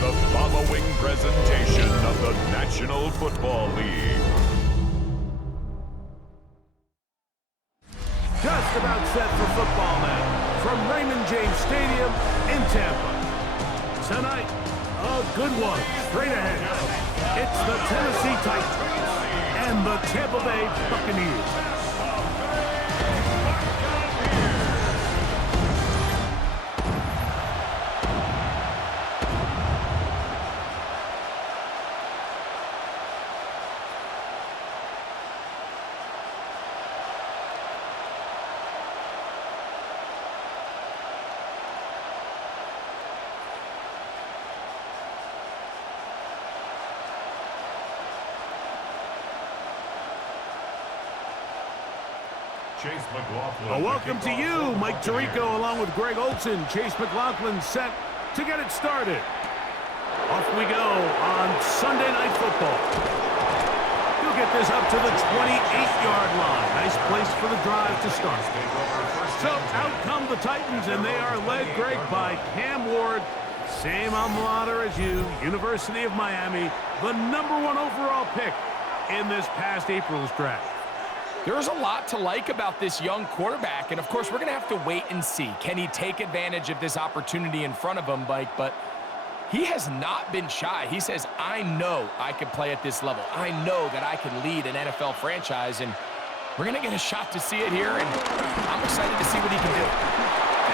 the following presentation of the National Football League. Just about set for football now from Raymond James Stadium in Tampa. Tonight, a good one straight ahead. It's the Tennessee Titans and the Tampa Bay Buccaneers. Welcome to you, Mike Tirico, along with Greg Olson. Chase McLaughlin set to get it started. Off we go on Sunday Night Football. He'll get this up to the 28-yard line. Nice place for the drive to start. So out come the Titans, and they are led, Greg, by Cam Ward. Same alma mater as you, University of Miami, the #1 overall pick in this past April's draft. There's a lot to like about this young quarterback, and of course, we're going to have to wait and see. Can he take advantage of this opportunity in front of him, Mike? But he has not been shy. He says, I know I can play at this level. I know that I can lead an NFL franchise, and we're going to get a shot to see it here, and I'm excited to see what he can do.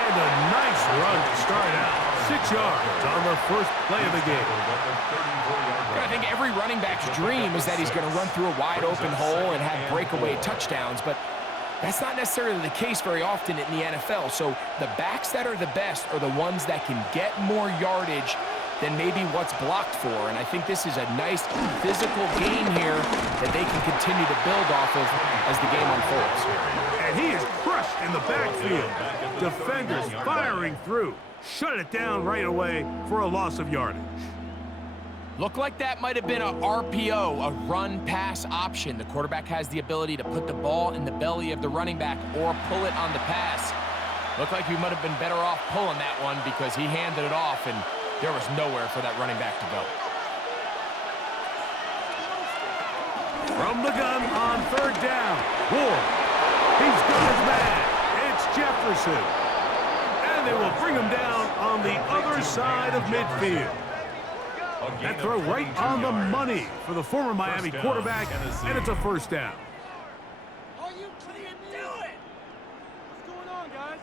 And a nice run to start out. 6 yards on the first play of the game. I think every running back's dream is that he's going to run through a wide open hole and have breakaway touchdowns, but that's not necessarily the case very often in the NFL. So the backs that are the best are the ones that can get more yardage than maybe what's blocked for. And I think this is a nice physical game here that they can continue to build off of as the game unfolds. And he is crushed in the backfield. Defenders firing through. Shut it down right away for a loss of yardage. Looked like that might have been a RPO, a run-pass option. The quarterback has the ability to put the ball in the belly of the running back or pull it on the pass. Looked like he might have been better off pulling that one because he handed it off, and there was nowhere for that running back to go. From the gun on third down, Ward. He's got his man. It's Jefferson. And they will bring him down on the other side of midfield. That throw right on the money for the former Miami quarterback, and it's a first down. Are you can't do it? What's going on, guys?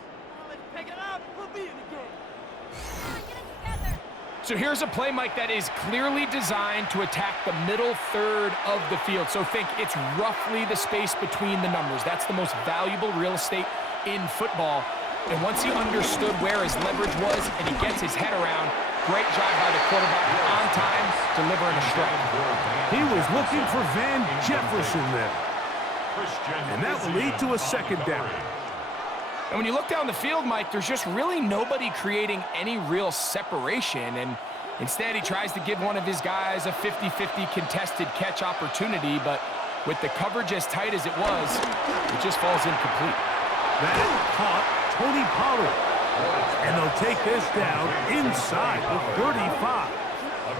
Let's pick it up. We'll be in the game. So here's a play, Mike, that is clearly designed to attack the middle third of the field. So think it's roughly the space between the numbers. That's the most valuable real estate in football. And once he understood where his leverage was and he gets his head around, great job by the quarterback on time, delivering a strike. He was looking for Van Jefferson there. And that will lead to a second down. And when you look down the field, Mike, there's just really nobody creating any real separation. And instead, he tries to give one of his guys a 50-50 contested catch opportunity. But with the coverage as tight as it was, it just falls incomplete. That caught Tony Pollard. And they'll take this down inside the 35.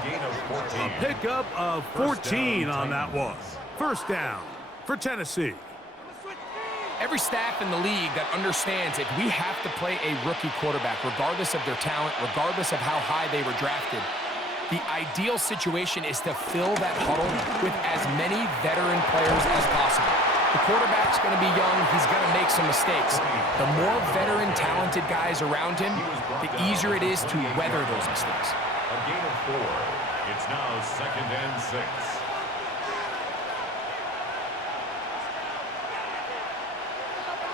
A pickup of 14 on that one. First down for Tennessee. Every staff in the league that understands that we have to play a rookie quarterback, regardless of their talent, regardless of how high they were drafted. The ideal situation is to fill that huddle with as many veteran players as possible. The quarterback's going to be young. He's going to make some mistakes. The more veteran, talented guys around him, the easier it is to weather those mistakes. A gain of 4. It's now 2nd and 6.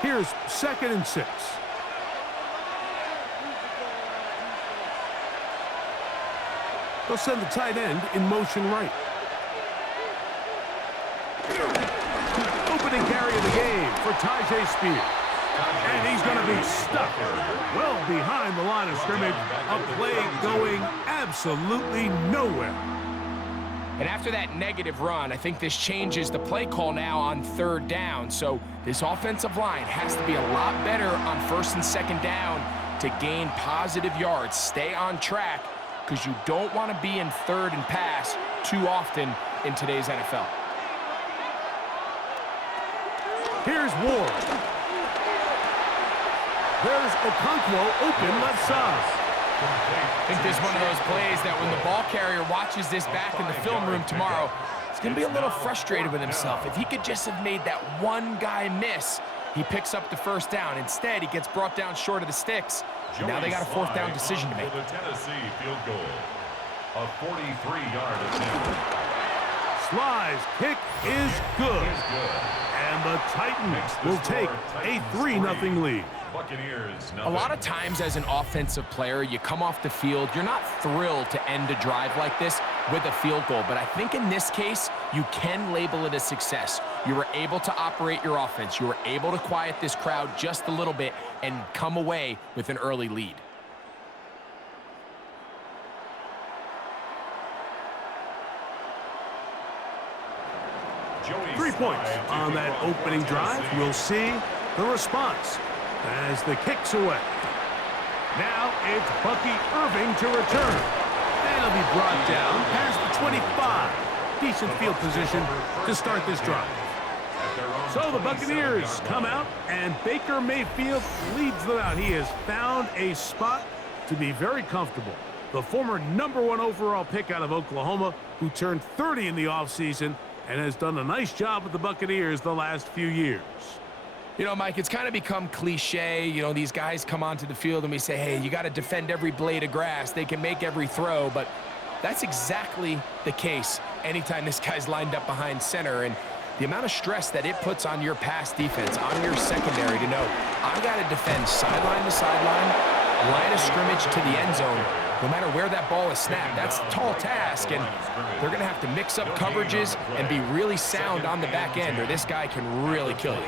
Here's 2nd and 6. They'll send the tight end in motion right. Opening carry of the game for Tajay Spears. And he's going to be stuck well behind the line of scrimmage. A play going absolutely nowhere. And after that negative run, I think this changes the play call now on 3rd down. So this offensive line has to be a lot better on 1st and 2nd down to gain positive yards, stay on track, because you don't want to be in third and pass too often in today's NFL. Here's Ward. There's Okonkwo open left side. I think this is one of those plays that when the ball carrier watches this back in the film room tomorrow, he's going to be a little frustrated with himself. If he could just have made that one guy miss, he picks up the first down. Instead, he gets brought down short of the sticks. And now they got a fourth down decision to make. The Tennessee field goal. A 43-yard attempt. Sly's kick is good. And the Titans will take a 3-0 lead. Buccaneers, a lot of times as an offensive player, you come off the field, you're not thrilled to end a drive like this with a field goal. But I think in this case, you can label it a success. You were able to operate your offense. You were able to quiet this crowd just a little bit and come away with an early lead. Joey 3 points on that opening drive. We'll see the response as the kick's away. Now it's Bucky Irving to return. And he'll be brought down past the 25. Decent field position to start this drive. So the Buccaneers come out, and Baker Mayfield leads them out. He has found a spot to be very comfortable. The former #1 overall pick out of Oklahoma, who turned 30 in the offseason and has done a nice job with the Buccaneers the last few years. You know, Mike, it's kind of become cliche. You know, these guys come onto the field and we say, hey, you got to defend every blade of grass. They can make every throw, but that's exactly the case anytime this guy's lined up behind center. And the amount of stress that it puts on your pass defense, on your secondary to know, I got to defend sideline to sideline, line of scrimmage to the end zone, no matter where that ball is snapped. That's a tall task, and they're going to have to mix up coverages and be really sound on the back end, or this guy can really kill you.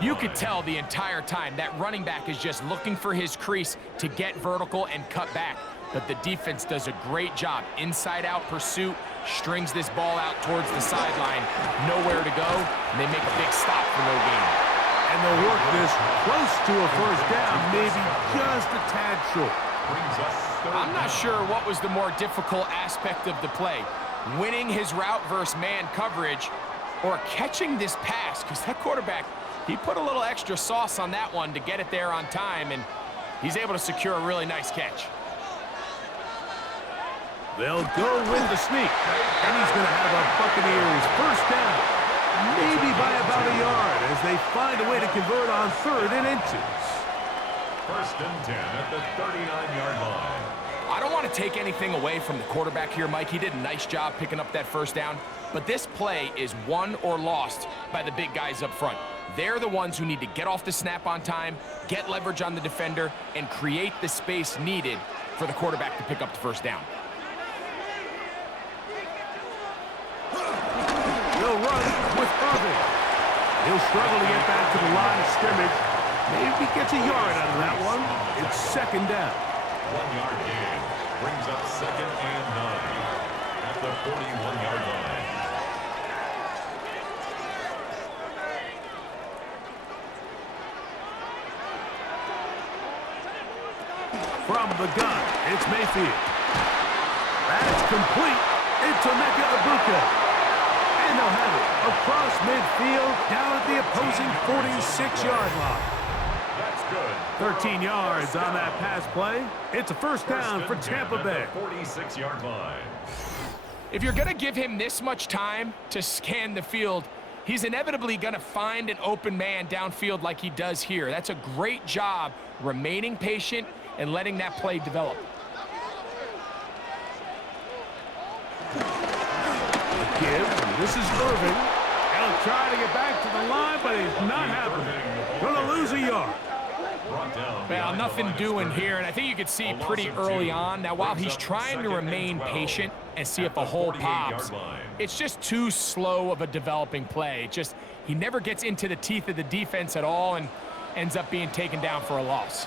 You could tell the entire time that running back is just looking for his crease to get vertical and cut back, but the defense does a great job. Inside-out pursuit, strings this ball out towards the sideline, nowhere to go, and they make a big stop for no gain. And they'll work this close to a first down, maybe just a tad short. I'm not sure what was the more difficult aspect of the play, winning his route versus man coverage or catching this pass, because that quarterback, he put a little extra sauce on that one to get it there on time, and he's able to secure a really nice catch. They'll go with the sneak, and he's going to have a Buccaneers first down, maybe by about a yard, as they find a way to convert on 3rd and inches. 1st and 10 at the 39-yard line. I don't want to take anything away from the quarterback here, Mike. He did a nice job picking up that first down, but this play is won or lost by the big guys up front. They're the ones who need to get off the snap on time, get leverage on the defender, and create the space needed for the quarterback to pick up the first down. He'll run with Irving. He'll struggle to get back to the line of scrimmage. Maybe gets a yard out of that one. It's 2nd down. 1-yard gain brings up 2nd and 9 at the 41-yard line. From the gun, it's Mayfield. That's complete into Mecca Ibuka. And they'll have it across midfield down at the opposing 46-yard line. That's good. 13 yards on that pass play. It's a first down for Tampa Bay. 46-yard line. If you're going to give him this much time to scan the field, he's inevitably going to find an open man downfield like he does here. That's a great job remaining patient and letting that play develop. This is Irving. He'll try to get back to the line, but he's not happening. Gonna lose a yard. Well, nothing doing here, and I think you could see pretty early on that while he's trying to remain patient and see if a hole pops, it's just too slow of a developing play. He never gets into the teeth of the defense at all and ends up being taken down for a loss.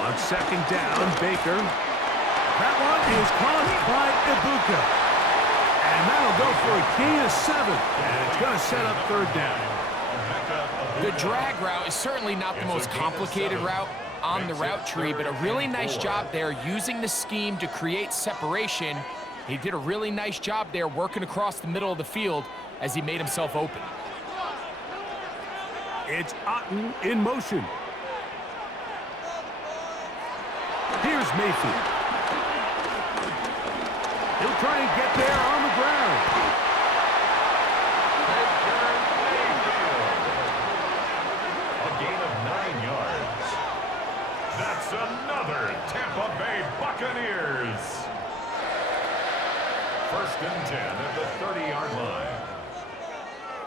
On 2nd down, Baker. That one is caught by Ibuka. And that'll go for a gain of 7. And it's going to set up 3rd down. The drag route is certainly not the most complicated route on the route tree, but a really nice job there using the scheme to create separation. He did a really nice job there working across the middle of the field as he made himself open. It's Otten in motion. Here's Mayfield. He'll try and get there on the ground. A gain of 9 yards. That's another Tampa Bay Buccaneers. 1st and 10 at the 30-yard line.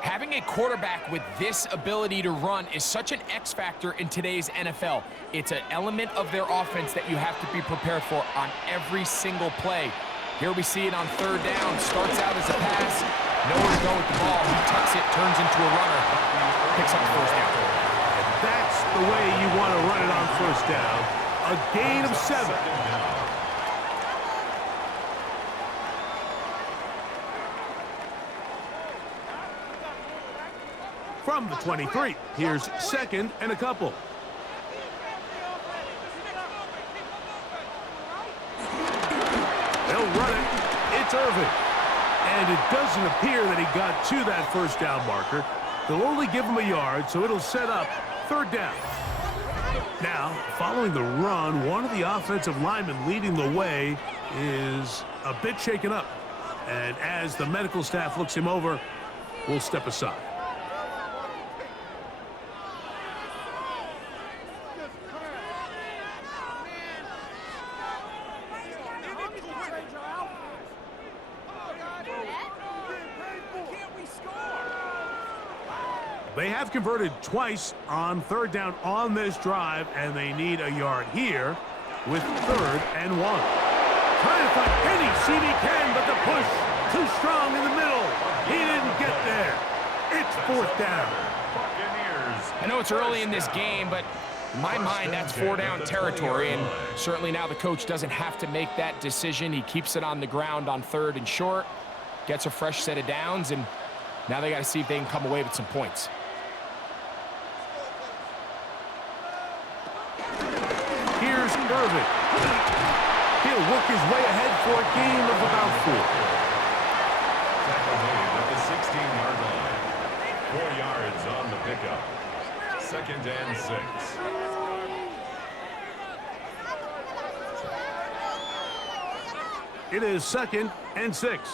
Having a quarterback with this ability to run is such an X factor in today's NFL. It's an element of their offense that you have to be prepared for on every single play. Here we see it on 3rd down. Starts out as a pass. Nowhere to go with the ball. He tucks it, turns into a runner. Picks up the 1st down. And that's the way you want to run it on 1st down. A gain of 7. From the 23, here's 2nd and a couple. They'll run it. It's Irvin. And it doesn't appear that he got to that 1st down marker. They'll only give him a yard, so it'll set up 3rd down. Now, following the run, one of the offensive linemen leading the way is a bit shaken up. And as the medical staff looks him over, we'll step aside. They have converted twice on 3rd down on this drive, and they need a yard here with 3rd and 1. Trying to find any seam he can, but the push too strong in the middle. He didn't get there. It's 4th down. I know it's early in this game, but in my mind, that's 4 down territory, and certainly now the coach doesn't have to make that decision. He keeps it on the ground on 3rd and short, gets a fresh set of downs, and now they got to see if they can come away with some points. Here's Irvin. He'll work his way ahead for a gain of about 4. Tackle made at the 16-yard line. 4 yards on the pickup. 2nd and 6. It is 2nd and 6.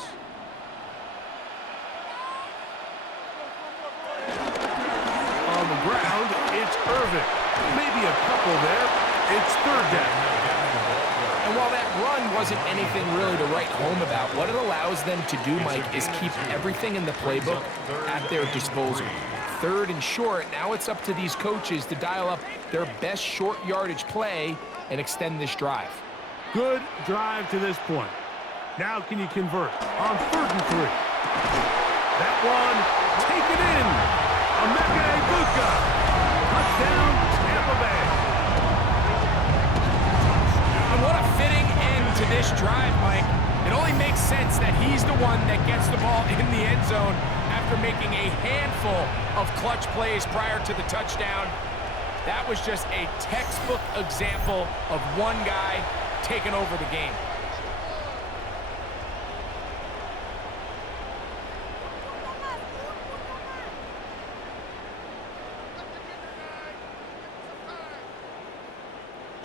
On the ground, it's Irvin. Maybe a couple there. It's 3rd down. And while that run wasn't anything really to write home about, what it allows them to do, Mike, is keep everything in the playbook at their disposal. 3rd and short, now it's up to these coaches to dial up their best short yardage play and extend this drive. Good drive to this point. Now can you convert on 3rd and 3? That one, taken in. Emeka Egbuka. Touchdown, Tampa Bay. And what a fitting end to this drive, Mike. It only makes sense that he's the one that gets the ball in the end zone after making a handful of clutch plays prior to the touchdown. That was just a textbook example of one guy taking over the game.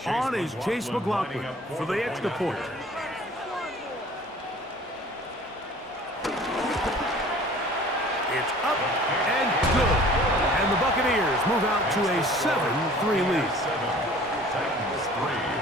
On is Chase McLaughlin for the extra point. It's up and good. And the Buccaneers move out to a 7-3 lead. Titans 3.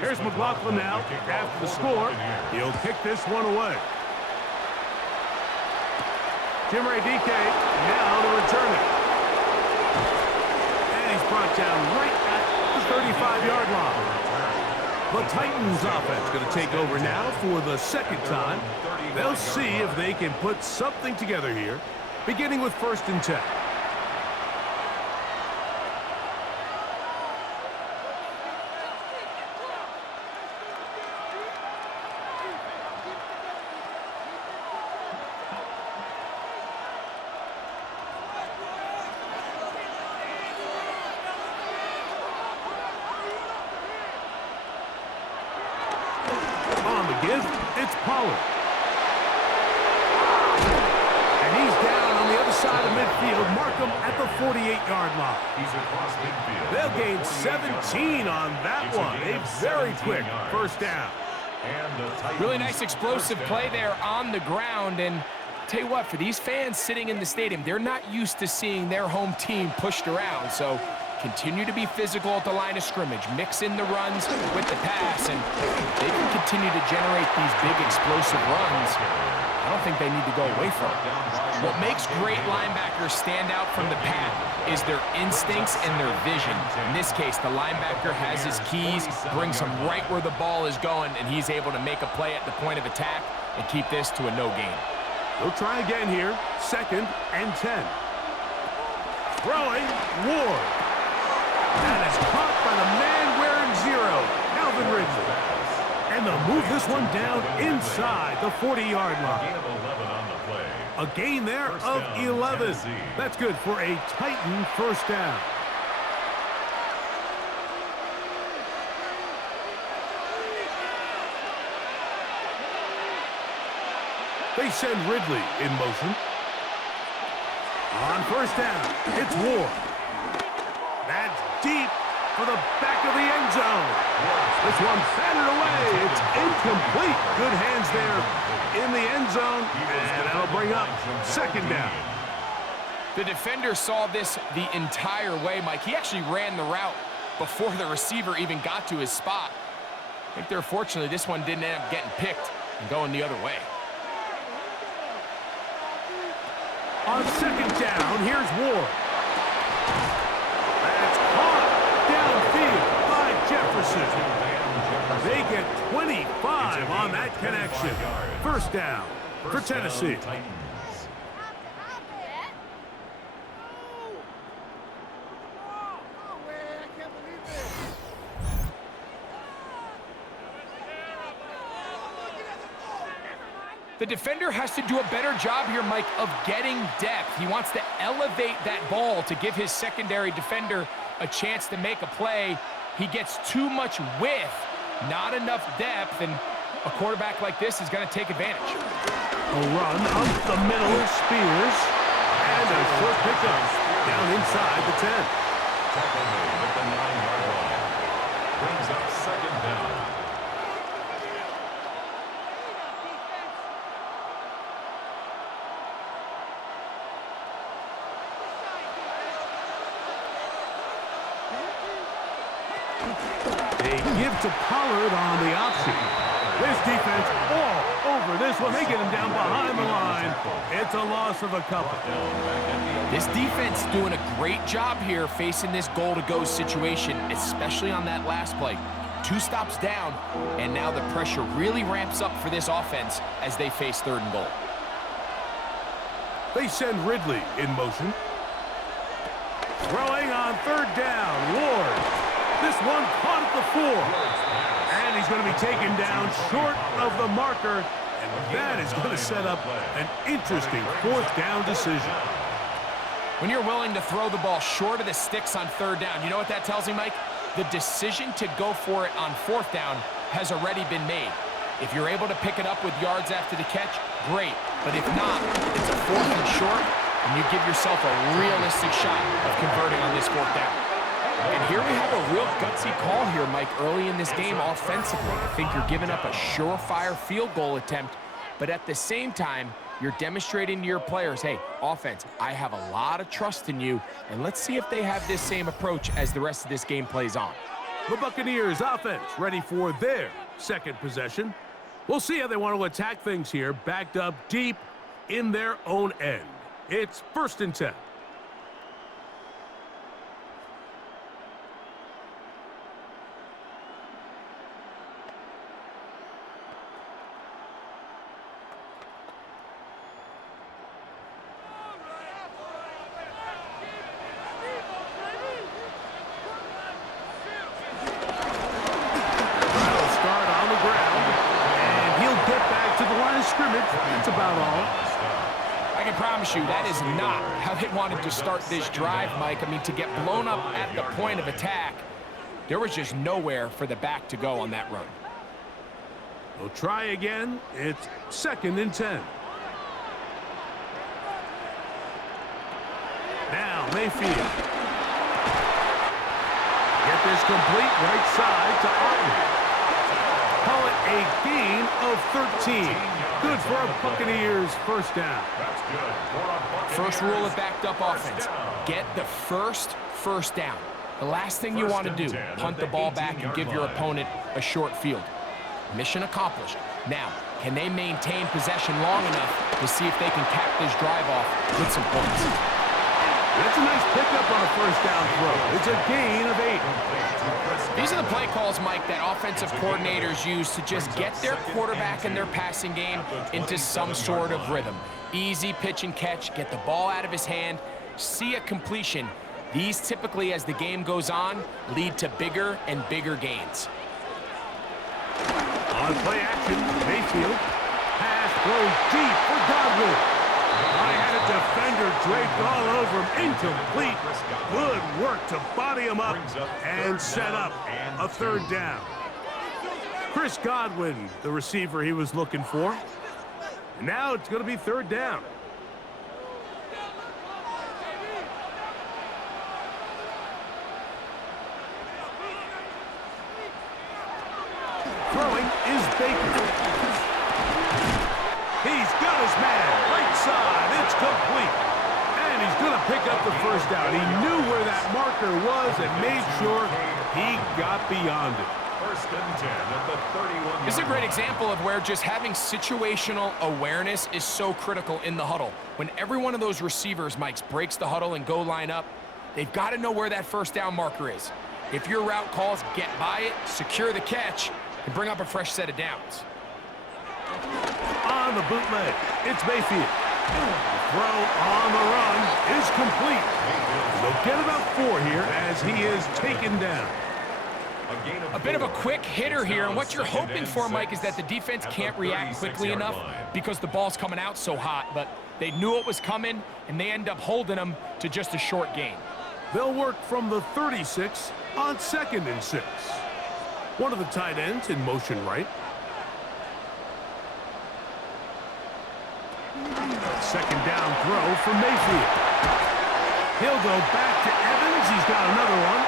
Here's McLaughlin now after the score. He'll kick this one away. Jimmy DK now to return it. And he's brought down right at the 35-yard line. The Titans offense going to take over now for the second time. They'll see if they can put something together here, beginning with 1st and 10. It's Pollard. And he's down on the other side of midfield. Mark him at the 48-yard line. He's across midfield. They'll gain 17 on that one. A very quick first down. Really nice explosive play there on the ground. And tell you what, for these fans sitting in the stadium, they're not used to seeing their home team pushed around. So continue to be physical at the line of scrimmage. Mix in the runs with the pass, and they can continue to generate these big explosive runs. I don't think they need to go away from it. What makes great linebackers stand out from the pack is their instincts and their vision. In this case, the linebacker has his keys, brings him right where the ball is going, and he's able to make a play at the point of attack and keep this to a no gain. They'll try again here. 2nd and 10. Throwing, Ward. That is caught by the man wearing 0, Calvin Ridley. And they'll move this one down inside the 40-yard line. A gain there of 11. That's good for a Titan first down. They send Ridley in motion. On first down, it's Ward. That's deep for the back of the end zone. This one batted away. It's incomplete. Good hands there in the end zone, and that'll bring up 2nd down. The defender saw this the entire way, Mike. He actually ran the route before the receiver even got to his spot. I think they're fortunately this one didn't end up getting picked and going the other way. On 2nd down, here's Ward. That's caught downfield by Jefferson. They get 25 on that connection. First down for Tennessee. The defender has to do a better job here, Mike, of getting depth. He wants to elevate that ball to give his secondary defender a chance to make a play. He gets too much width, not enough depth, and a quarterback like this is going to take advantage. A run up the middle, Spears, and a short pickup down inside the 10. Tampa at the 9-yard line. Brings up 2nd down. They give to Pollard on the option. This defense all over this one. They get him down behind the line. It's a loss of a couple. This defense doing a great job here facing this goal-to-go situation, especially on that last play. 2 stops down, and now the pressure really ramps up for this offense as they face 3rd and goal. They send Ridley in motion. Throwing on 3rd down, Ward. This one caught at the 4. And he's going to be taken down short of the marker. And that is going to set up an interesting 4th down decision. When you're willing to throw the ball short of the sticks on 3rd down, you know what that tells me, Mike? The decision to go for it on 4th down has already been made. If you're able to pick it up with yards after the catch, great. But if not, it's a 4th and short, and you give yourself a realistic shot of converting on this 4th down. And here we have a real gutsy call here, Mike, early in this game offensively. I think you're giving up a surefire field goal attempt, but at the same time, you're demonstrating to your players, hey, offense, I have a lot of trust in you, and let's see if they have this same approach as the rest of this game plays on. The Buccaneers offense ready for their 2nd possession. We'll see how they want to attack things here, backed up deep in their own end. It's 1st and 10. scrimmage. That's about all. I can promise you that is not how they wanted to start this drive, Mike. I mean, to get blown up at the point of attack, there was just nowhere for the back to go on that run. We'll try again. It's 2nd and 10. Now Mayfield. Get this complete right side to Otten. Call it a gain of 13. Good for a Buccaneers first down. First rule of backed-up offense. Get the first down. The last thing you want to do, punt the ball back and give your opponent a short field. Mission accomplished. Now, can they maintain possession long enough to see if they can cap this drive off with some points? That's a nice pickup on a first down throw. It's a gain of 8. These are the play calls, Mike, that offensive coordinators use to just get their quarterback and their passing game into some sort of rhythm. Easy pitch and catch, get the ball out of his hand, see a completion. These typically, as the game goes on, lead to bigger and bigger gains. On play action, Mayfield. Pass throws deep for Godwin. I had a defender draped all over him. Incomplete. Good work to body him up and set up a 3rd down. Chris Godwin, the receiver he was looking for. And now it's going to be 3rd down. Throwing is Baker. He's got his man. Right side. It's complete. And he's going to pick up the first down. He knew where that marker was and made sure he got beyond it. 1st and 10 at the 31. This is a great example of where just having situational awareness is so critical in the huddle. When every one of those receivers, Mike, breaks the huddle and go line up, they've got to know where that first down marker is. If your route calls, get by it, secure the catch, and bring up a fresh set of downs. On the bootleg, it's Mayfield. The throw on the run is complete. They'll get about 4 here as he is taken down. A bit of a quick hitter here, and what you're hoping for, Mike, is that the defense can't react quickly enough because the ball's coming out so hot, but they knew it was coming, and they end up holding them to just a short gain. They'll work from the 36 on 2nd and 6. One of the tight ends in motion right. 2nd down throw for Mayfield. He'll go back to Evans. He's got another one.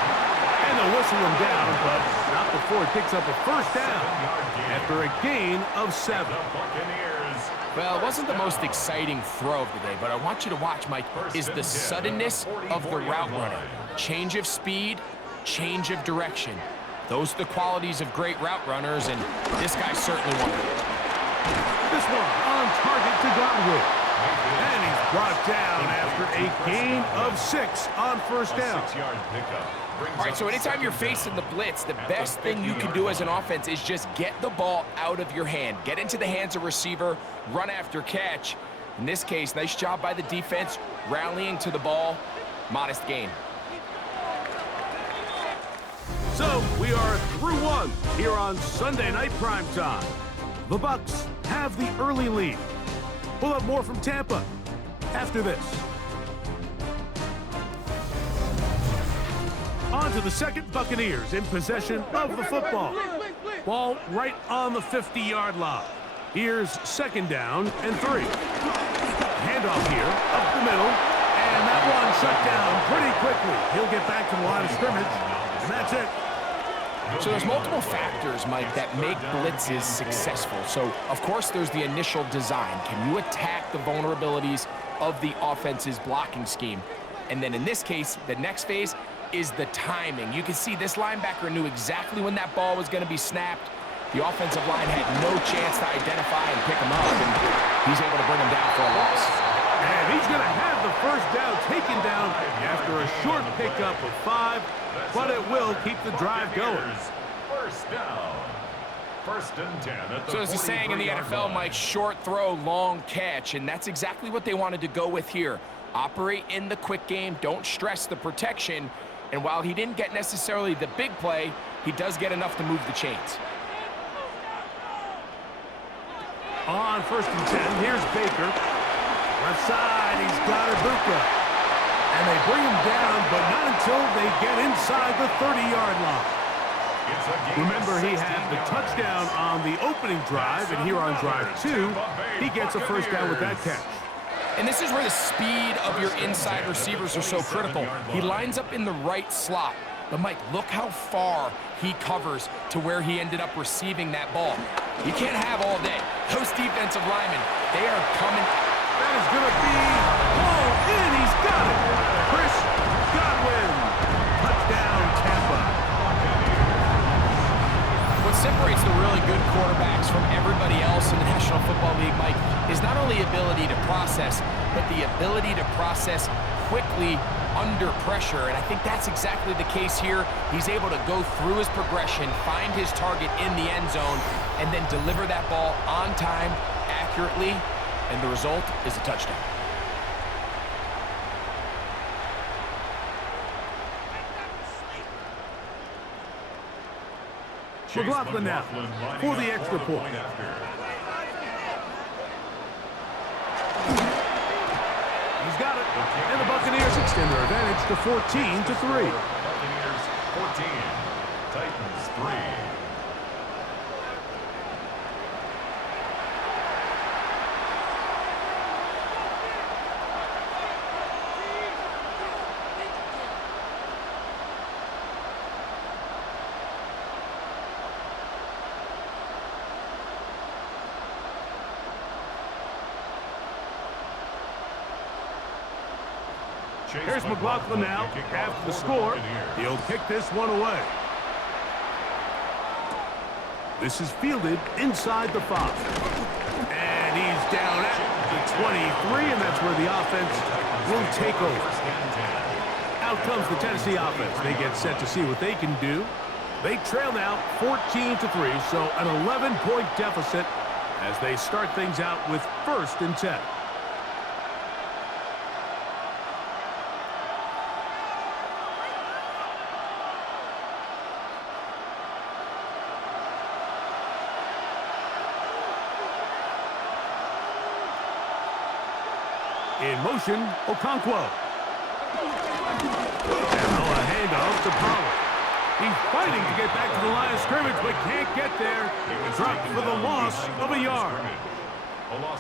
And they'll whistle him down, but not before he picks up a first down after a gain of 7. Well, it wasn't the most exciting throw of the day, but I want you to watch, Mike, is the suddenness of the route runner. Change of speed, change of direction. Those are the qualities of great route runners, and this guy certainly one of them. This one on target to Godwin. And he's brought down after a gain of 6 on first down. All right, so anytime you're facing the blitz, the best thing you can do as an offense is just get the ball out of your hand. Get into the hands of receiver, run after catch. In this case, nice job by the defense, rallying to the ball. Modest gain. So we are through 1 here on Sunday Night Primetime. The Bucs have the early lead. We'll have more from Tampa after this. On to the 2nd, Buccaneers in possession of the football. Ball right on the 50-yard line. Here's 2nd down and 3. Handoff here, up the middle, and that one shut down pretty quickly. He'll get back to the line of scrimmage, and that's it. So there's multiple factors, Mike, that make blitzes successful. So, of course, there's the initial design. Can you attack the vulnerabilities of the offense's blocking scheme? And then in this case, the next phase is the timing. You can see this linebacker knew exactly when that ball was going to be snapped. The offensive line had no chance to identify and pick him up, and he's able to bring him down for a loss. And he's going to have the first down taken down after a short pickup of 5, but it will keep the drive going. First down. 1st and 10 at the So there's a saying in the NFL, Mike, short throw, long catch, and that's exactly what they wanted to go with here. Operate in the quick game, don't stress the protection, and while he didn't get necessarily the big play, he does get enough to move the chains. On 1st and 10, here's Baker. Left side, he's got Ibuka. And they bring him down, but not until they get inside the 30-yard line. Remember, he had the touchdown on the opening drive, and here on drive 2, he gets a first down with that catch. And this is where the speed of your inside receivers are so critical. He lines up in the right slot. But, Mike, look how far he covers to where he ended up receiving that ball. You can't have all day. Those defensive linemen, they are coming. That is going to be hauled in. He's got it. Chris Godwin. Touchdown, Tampa. What separates the really good quarterbacks from everybody else in the National Football League, Mike, is not only ability to process, but the ability to process quickly under pressure, and I think that's exactly the case here. He's able to go through his progression, find his target in the end zone, and then deliver that ball on time, accurately, and the result is a touchdown. McLaughlin now for the extra point. He's got it. And the Buccaneers extend their advantage to 14-3. Buccaneers 14, Titans 3. Here's McLaughlin now after the score. He'll kick this one away. This is fielded inside the 5. And he's down at the 23, and that's where the offense will take over. Out comes the Tennessee offense. They get set to see what they can do. They trail now 14-3, so an 11-point deficit as they start things out with 1st and 10. In motion, Okonkwo. And now a handoff to Pollard. He's fighting to get back to the line of scrimmage, but can't get there. Dropped for the loss of a yard.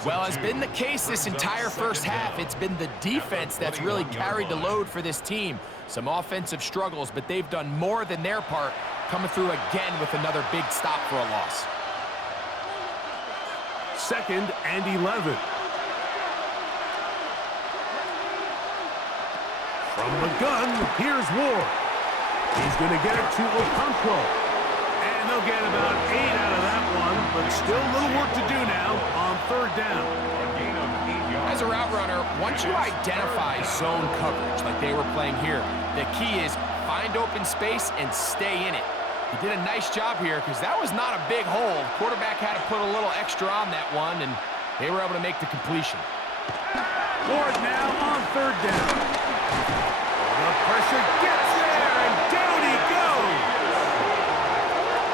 Well, as been the case this entire first half, it's been the defense that's really carried the load for this team. Some offensive struggles, but they've done more than their part, coming through again with another big stop for a loss. 2nd and 11. From the gun, here's Ward. He's going to get it to Okonkwo. And they'll get about 8 out of that one, but still a little work to do now on 3rd down. As a route runner, once you identify zone coverage like they were playing here, the key is find open space and stay in it. He did a nice job here because that was not a big hole. Quarterback had to put a little extra on that one, and they were able to make the completion. Ward now on 3rd down. The pressure gets there, and down he goes.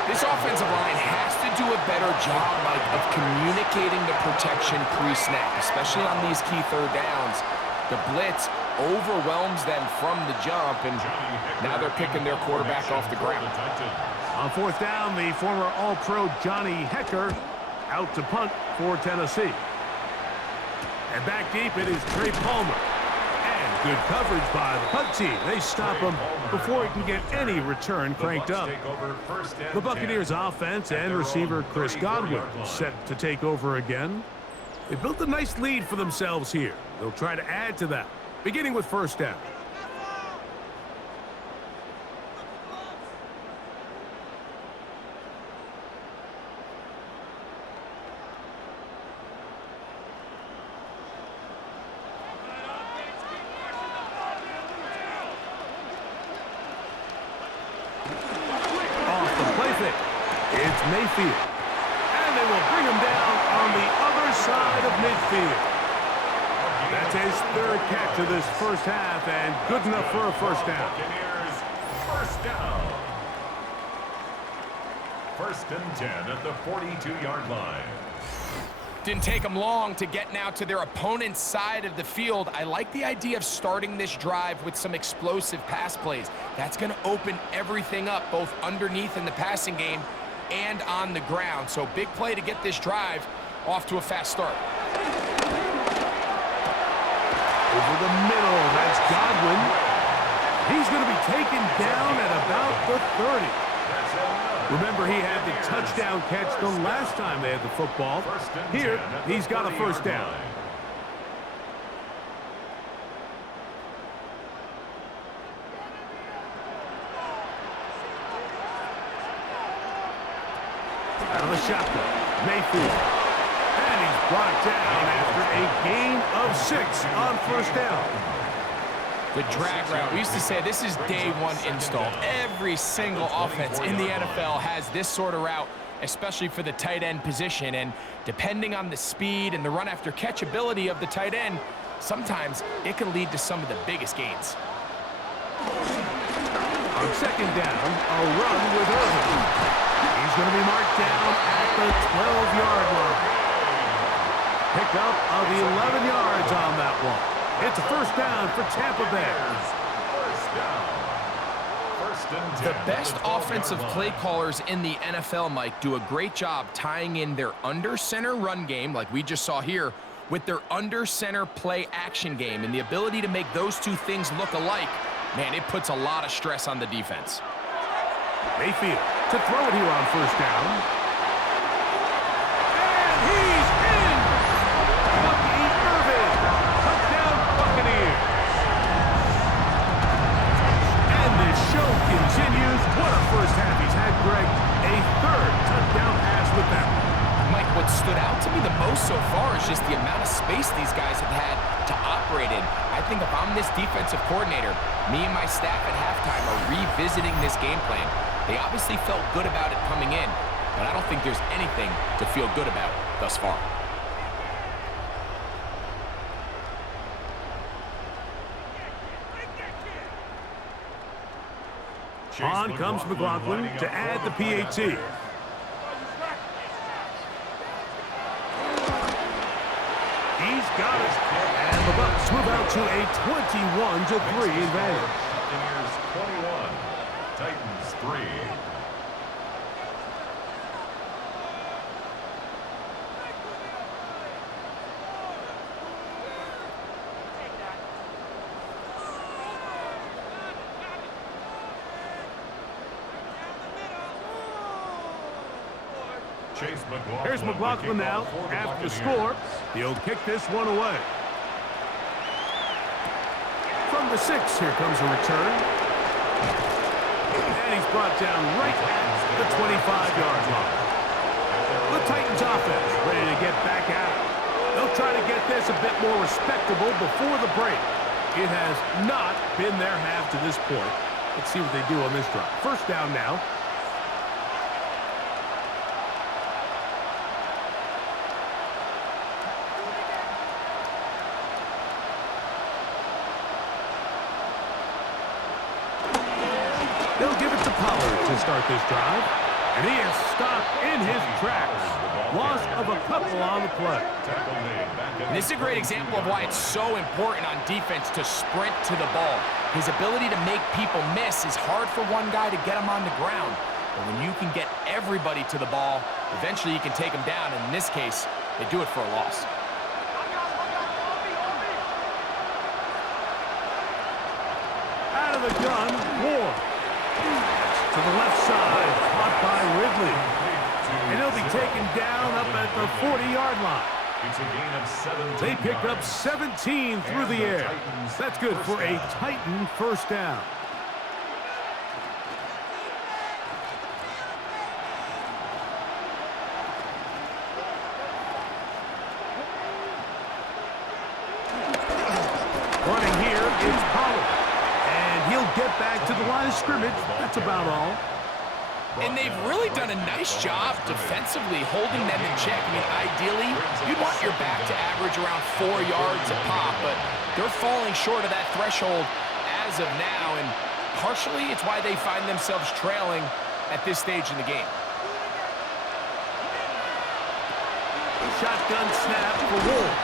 This offensive line has to do a better job, Mike, of communicating the protection pre-snap, especially on these key 3rd downs. The blitz overwhelms them from the jump, and now they're picking their quarterback off the ground. On 4th down, the former All-Pro Johnny Hekker out to punt for Tennessee. And back deep, it is Trey Palmer. Good coverage by the punt team. They stop him before he can get any return cranked up. The Buccaneers offense and receiver Chris Godwin set to take over again. They built a nice lead for themselves here. They'll try to add to that, beginning with 1st down. It's Mayfield. And they will bring him down on the other side of midfield. That's his 3rd catch of this first half, and good enough for a first down. Buccaneers, first down. 1st and 10 at the 42-yard line. Didn't take them long to get now to their opponent's side of the field. I like the idea of starting this drive with some explosive pass plays. That's going to open everything up, both underneath in the passing game and on the ground. So big play to get this drive off to a fast start. Over the middle, that's Godwin. He's going to be taken down at about the 30. Remember, he had the touchdown catch the last time they had the football. Here, he's got a first down. Out of the shotgun, Mayfield. And he's brought down after a gain of 6 on first down. The drag route. We used to say this is day one install. Every single offense in the NFL has this sort of route, especially for the tight end position. And depending on the speed and the run after catch ability of the tight end, sometimes it can lead to some of the biggest gains. On second down, a run with Irvin. He's going to be marked down at the 12-yard line. Pick up of 11 yards on that one. It's a first down for Tampa Bay. The best offensive play callers in the NFL, Mike, do a great job tying in their under-center run game, like we just saw here, with their under-center play action game. And the ability to make those two things look alike, man, it puts a lot of stress on the defense. Mayfield to throw it here on first down. And he's in! Bucky Irvin! Touchdown Buccaneers! And this show continues. What a first half he's had, Greg. A third touchdown pass with that one. Mike, what stood out to me the most so far is just the amount of space these guys have had to operate in. I think if I'm this defensive coordinator, me and my staff at halftime are revisiting this game plan. They obviously felt good about it coming in, but I don't think there's anything to feel good about thus far. On comes McLaughlin to add the PAT. He's got it. And the Bucs move out to a 21-3 advantage. Buccaneers 21, Titans 3. Here's McLaughlin now after the score. He'll kick this one away. From the 6, here comes a return. And he's brought down right at the 25-yard line. The Titans offense ready to get back at it. They'll try to get this a bit more respectable before the break. It has not been their half to this point. Let's see what they do on this drive. First down now. They'll give it to Pollard to start this drive. And he is stopped in his tracks. Loss of a couple on the play. And this is a great example of why it's so important on defense to sprint to the ball. His ability to make people miss is hard for one guy to get him on the ground. But when you can get everybody to the ball, eventually you can take them down. And in this case, they do it for a loss. Out of the gun, Ward. To the left side, caught by Ridley. And he'll be taken down up at the 40-yard line. It's a gain of 17. They picked up 17 through the air. That's good for a Titan first down. Running here is Pollard. And he'll get back to the line of scrimmage. That's about all. And they've really done a nice job defensively holding them in check. I mean, ideally, you'd want your back to average around 4 yards a pop, but they're falling short of that threshold as of now, and partially it's why they find themselves trailing at this stage in the game. shotgun snap for Ward.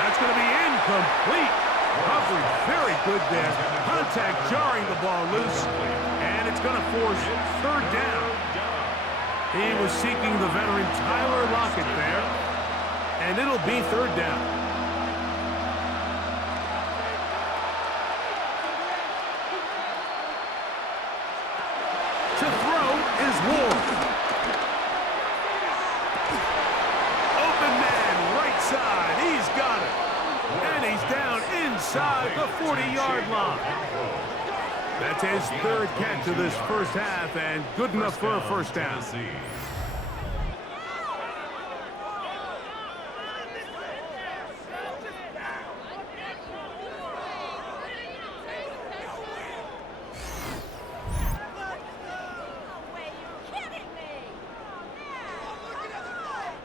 That's going to be incomplete. Coverage very good there. Contact jarring the ball loose, and it's going to force third down. He was seeking the veteran Tyler Lockett there, and it'll be third down. To throw is Ward. Open man, right side. He's got it. And he's down inside the 40-yard line. That's his third catch of this first half, and good enough for a first down.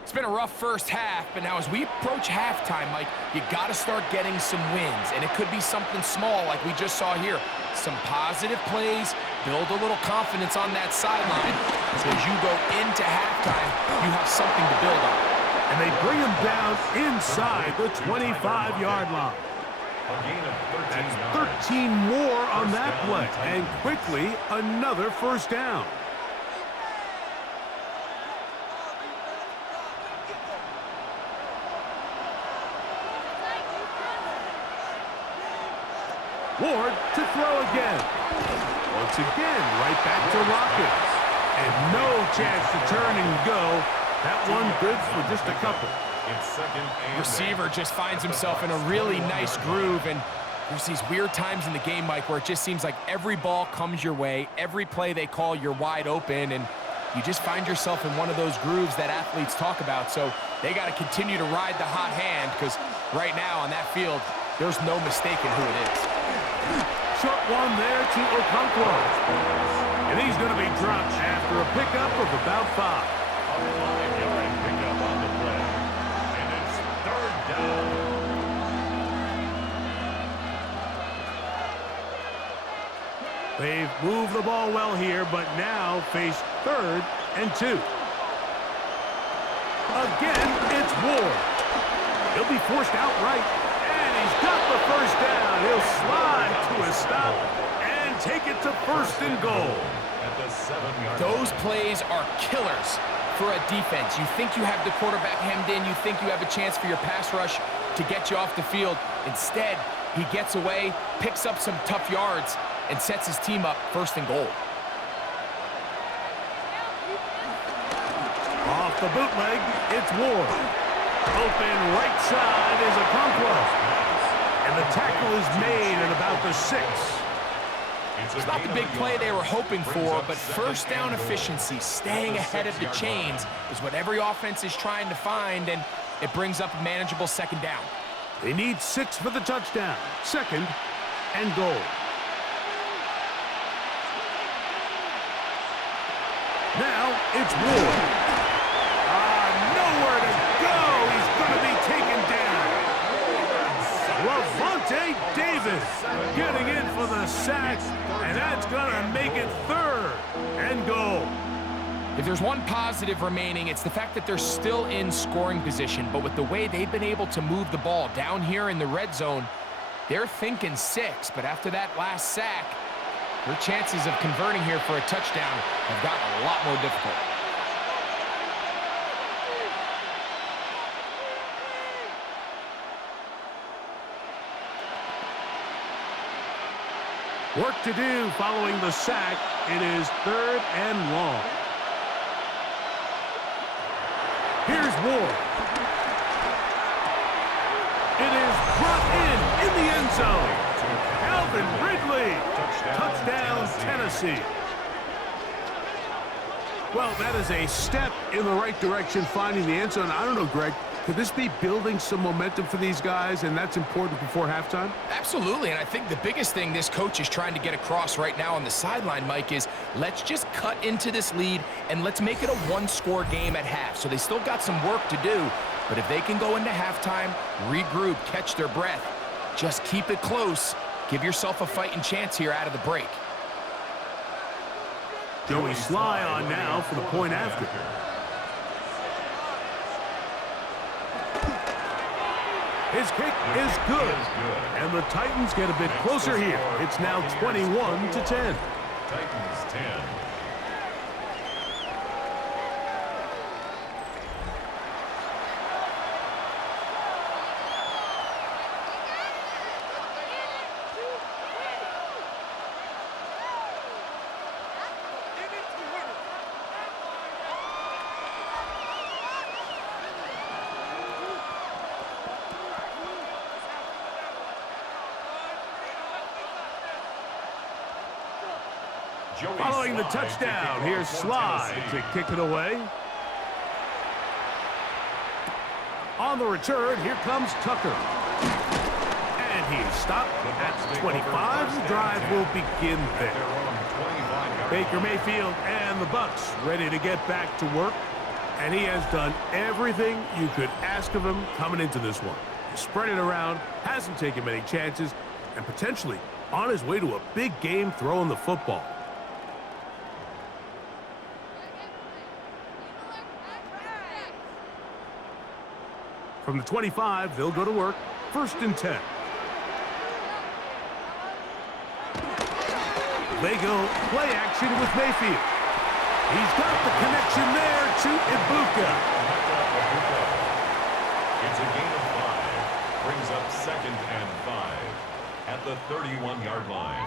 It's been a rough first half, but now as we approach halftime, Mike, you got to start getting some wins, and it could be something small like we just saw here. Some positive plays, build a little confidence on that sideline, so as you go into halftime, you have something to build on. And they bring him down inside the 25-yard line. That's 13 more on that play, and quickly another first down. Ward to throw again. Once again, right back to Lockett. And no chance to turn and go. That one good for just a couple. Receiver just finds himself in a really nice groove, and there's these weird times in the game, Mike, where it just seems like every ball comes your way. Every play they call, you're wide open, and you just find yourself in one of those grooves that athletes talk about. So they got to continue to ride the hot hand, because right now on that field, there's no mistaking who it is. Short one there to Okonkwo. And he's going to be dropped after a pickup of about 5. A 5-yard pickup on the play. And it's third down. They've moved the ball well here, but now face 3rd and 2. Again, it's Ward. He'll be forced outright. He's got the first down. He'll slide to a stop and take it to 1st and goal. At the 7-yard line. Those plays are killers for a defense. You think you have the quarterback hemmed in. You think you have a chance for your pass rush to get you off the field. Instead, he gets away, picks up some tough yards, and sets his team up 1st and goal. Off the bootleg, it's Ward. Open right side is Okonkwo. And the tackle is made at about the 6. It's not the big play they were hoping for, but first down efficiency, staying ahead of the chains, is what every offense is trying to find, and it brings up a manageable 2nd down. They need 6 for the touchdown. 2nd and goal. Now it's Ward. Nowhere to go. He's going to be taken down. Lavonte Davis getting in for the sack, and that's going to make it 3rd and goal. If there's one positive remaining, it's the fact that they're still in scoring position, but with the way they've been able to move the ball down here in the red zone, they're thinking 6, but after that last sack, their chances of converting here for a touchdown have gotten a lot more difficult. Work to do following the sack. It is 3rd and long. Here's Ward. It is brought in the end zone. Calvin Ridley. Touchdown, Tennessee. Well, that is a step in the right direction, finding the end zone. I don't know, Greg. Could this be building some momentum for these guys, and that's important before halftime? Absolutely, and I think the biggest thing this coach is trying to get across right now on the sideline, Mike, is let's just cut into this lead and let's make it a one-score game at half. So they still got some work to do, but if they can go into halftime, regroup, catch their breath, just keep it close, give yourself a fighting chance here out of the break. Joey Sly on now for the point after. His kick is good. And the Titans get a bit closer here. It's now 21-10. Titans 10. Following the touchdown, here's Slide to kick it away. On the return, here comes Tucker. And he's stopped at 25. The drive will begin there. Baker Mayfield and the Bucs ready to get back to work. And he has done everything you could ask of him coming into this one. He spread it around, hasn't taken many chances, and potentially on his way to a big game throwing the football. From the 25, they'll go to work. 1st and 10. They go play action with Mayfield. He's got the connection there to Ibuka. It's a gain of 5. Brings up 2nd and 5 at the 31-yard line.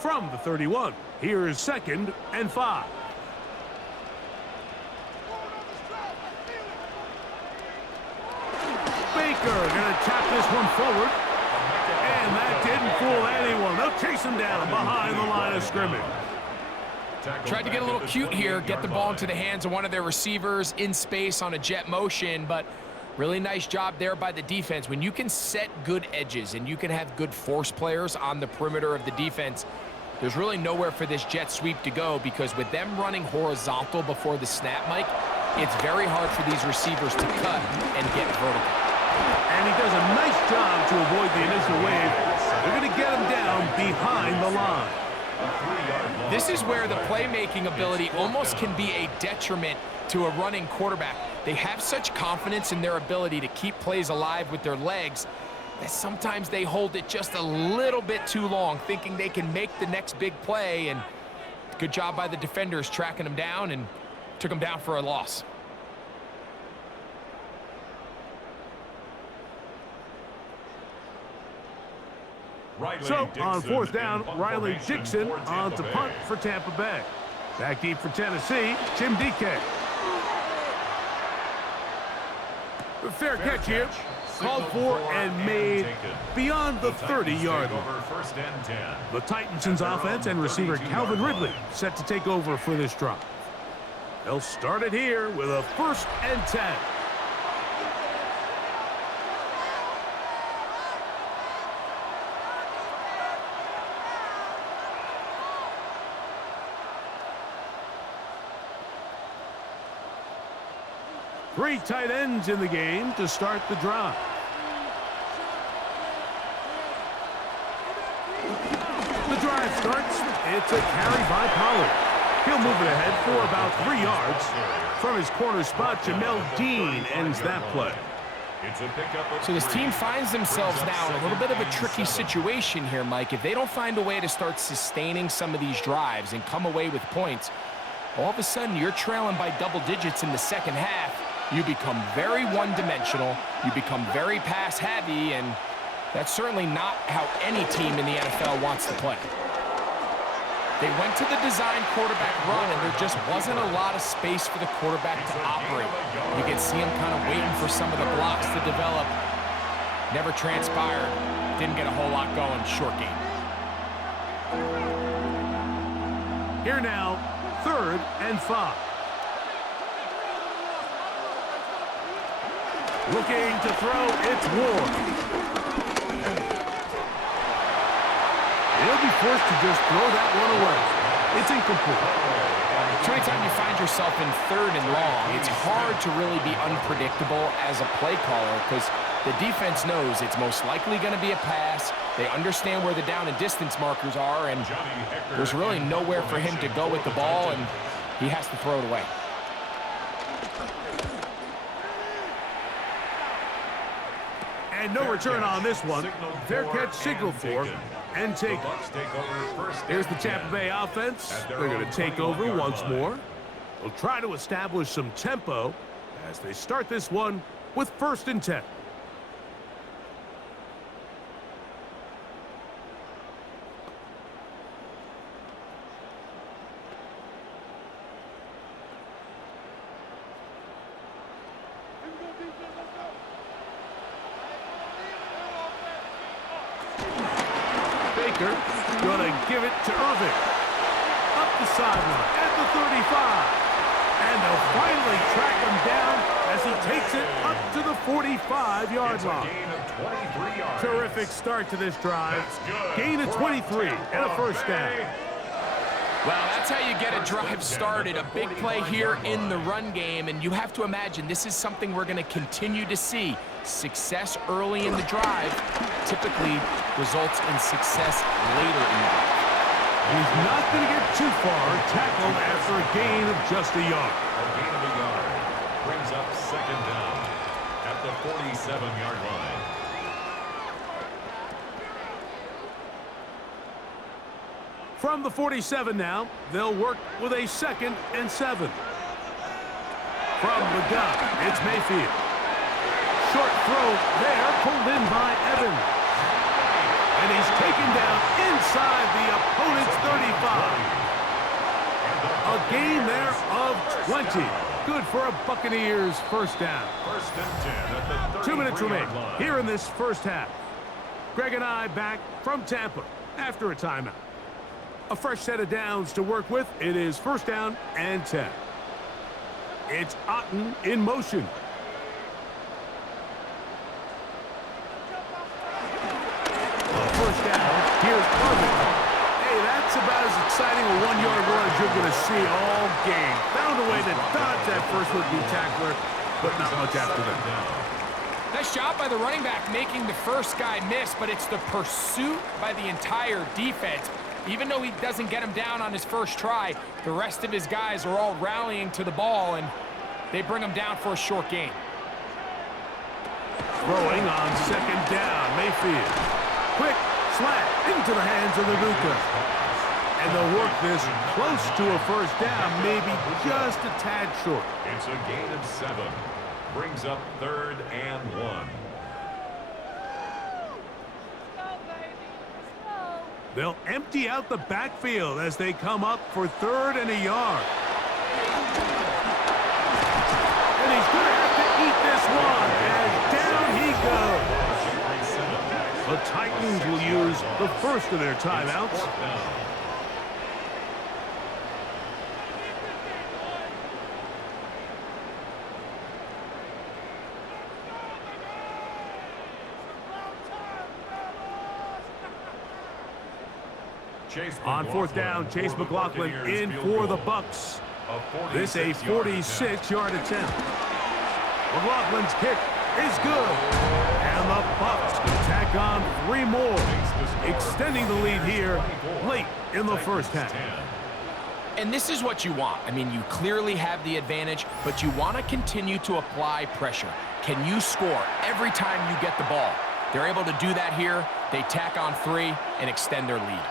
From the 31, here is 2nd and 5. Baker going to tap this one forward. And that didn't fool anyone. They'll chase him down behind the line of scrimmage. Tried to get a little cute here, get the ball into the hands of one of their receivers in space on a jet motion, but really nice job there by the defense. When you can set good edges and you can have good force players on the perimeter of the defense, there's really nowhere for this jet sweep to go, because with them running horizontal before the snap, Mike, it's very hard for these receivers to cut and get vertical. And he does a nice job to avoid the initial wave. They're going to get him down behind the line. This is where the playmaking ability almost can be a detriment to a running quarterback. They have such confidence in their ability to keep plays alive with their legs that sometimes they hold it just a little bit too long, thinking they can make the next big play. And good job by the defenders tracking him down and took him down for a loss. So, on 4th down, Riley Dixon on to punt for Tampa Bay. Back deep for Tennessee, Jim DK. Fair catch here. Called for and made beyond the 30-yard line. The Titans' offense and receiver Calvin Ridley set to take over for this drive. They'll start it here with a 1st and 10. Three tight ends in the game to start the drive. The drive starts. It's a carry by Pollard. He'll move it ahead for about 3 yards. From his corner spot, Jamel Dean ends that play. So this team finds themselves now in a little bit of a tricky situation here, Mike. If they don't find a way to start sustaining some of these drives and come away with points, all of a sudden you're trailing by double digits in the second half. You become very one-dimensional, you become very pass-heavy, and that's certainly not how any team in the NFL wants to play. They went to the design quarterback run, and there just wasn't a lot of space for the quarterback to operate. You can see him kind of waiting for some of the blocks to develop. Never transpired. Didn't get a whole lot going. Short game. Here now, 3rd and 5. Looking to throw, it's Ward. He'll be forced to just throw that one away. It's incomplete. So anytime you find yourself in 3rd and long, it's hard to really be unpredictable as a play caller, because the defense knows it's most likely going to be a pass. They understand where the down and distance markers are, and there's really nowhere for him to go with the ball, and he has to throw it away. And no return on this one. Fair catch signaled for and taken. Here's the Tampa Bay offense. They're going to take over once more. They'll try to establish some tempo as they start this one with 1st and 10. Baker gonna give it to Irving. Up the sideline at the 35. And they'll finally track him down as he takes it up to the 45-yard line. Terrific start to this drive. Gain of 23 and a 1st down. Well, that's how you get a drive started. A big play here in the run game, and you have to imagine this is something we're going to continue to see. Success early in the drive typically results in success later in the drive. He's not going to get too far, tackled after a gain of just a yard. A gain of a yard brings up 2nd down at the 47-yard line. From the 47 now, they'll work with a 2nd and 7. From the gun, it's Mayfield. Short throw there, pulled in by Evans. And he's taken down inside the opponent's 35. A gain there of 20. Good for a Buccaneers 1st down. 1st and 10 at the 2 minutes remain line. here in this 1st half. Greg and I back from Tampa after a timeout. A fresh set of downs to work with. It is 1st down and 10. It's Otten in motion. First down, here's Irving. Hey, that's about as exciting a 1-yard run as you're going to see all game. Found a way to dodge that first would-be tackler, but not much after that. Nice job by the running back making the first guy miss, but it's the pursuit by the entire defense. Even though he doesn't get him down on his first try, the rest of his guys are all rallying to the ball, and they bring him down for a short gain. Throwing on 2nd down, Mayfield. Quick slant into the hands of the Luka. And they'll work this close to a 1st down, maybe just a tad short. It's a gain of 7. Brings up 3rd and 1. They'll empty out the backfield as they come up for 3rd and a yard. And he's going to have to eat this one as down he goes. The Titans will use the first of their timeouts. On 4th down, Chase McLaughlin in for the Bucs. This a 46-yard attempt. McLaughlin's kick is good. And the Bucs can tack on 3 more, extending the lead here late in the 1st half. And this is what you want. I mean, you clearly have the advantage, but you want to continue to apply pressure. Can you score every time you get the ball? They're able to do that here. They tack on 3 and extend their lead.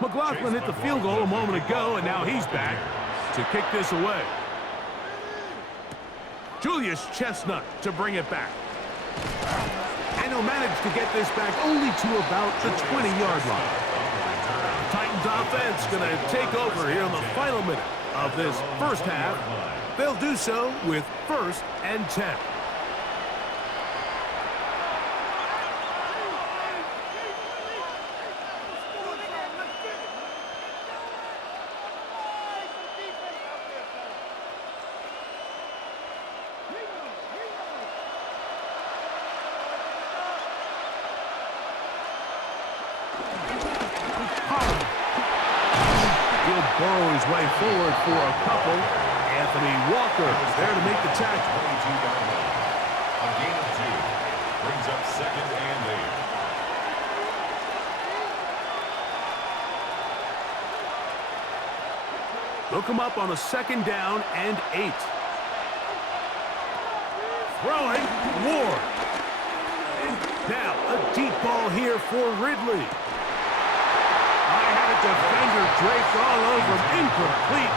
McLaughlin hit the field goal a moment ago, and now he's back to kick this away. Julius Chestnut to bring it back. And he'll manage to get this back only to about the 20-yard line. The Titans offense going to take over here in the final minute of this 1st half. They'll do so with 1st and 10. He'll burrow his way forward for a couple. Anthony walks Tucker there to make the tackle. 22-yard line. A gain of 2. Brings up 2nd and 8. Look him up on a 2nd down and 8. Throwing, Ward. Now, a deep ball here for Ridley. I had a defender draped all over him. Incomplete.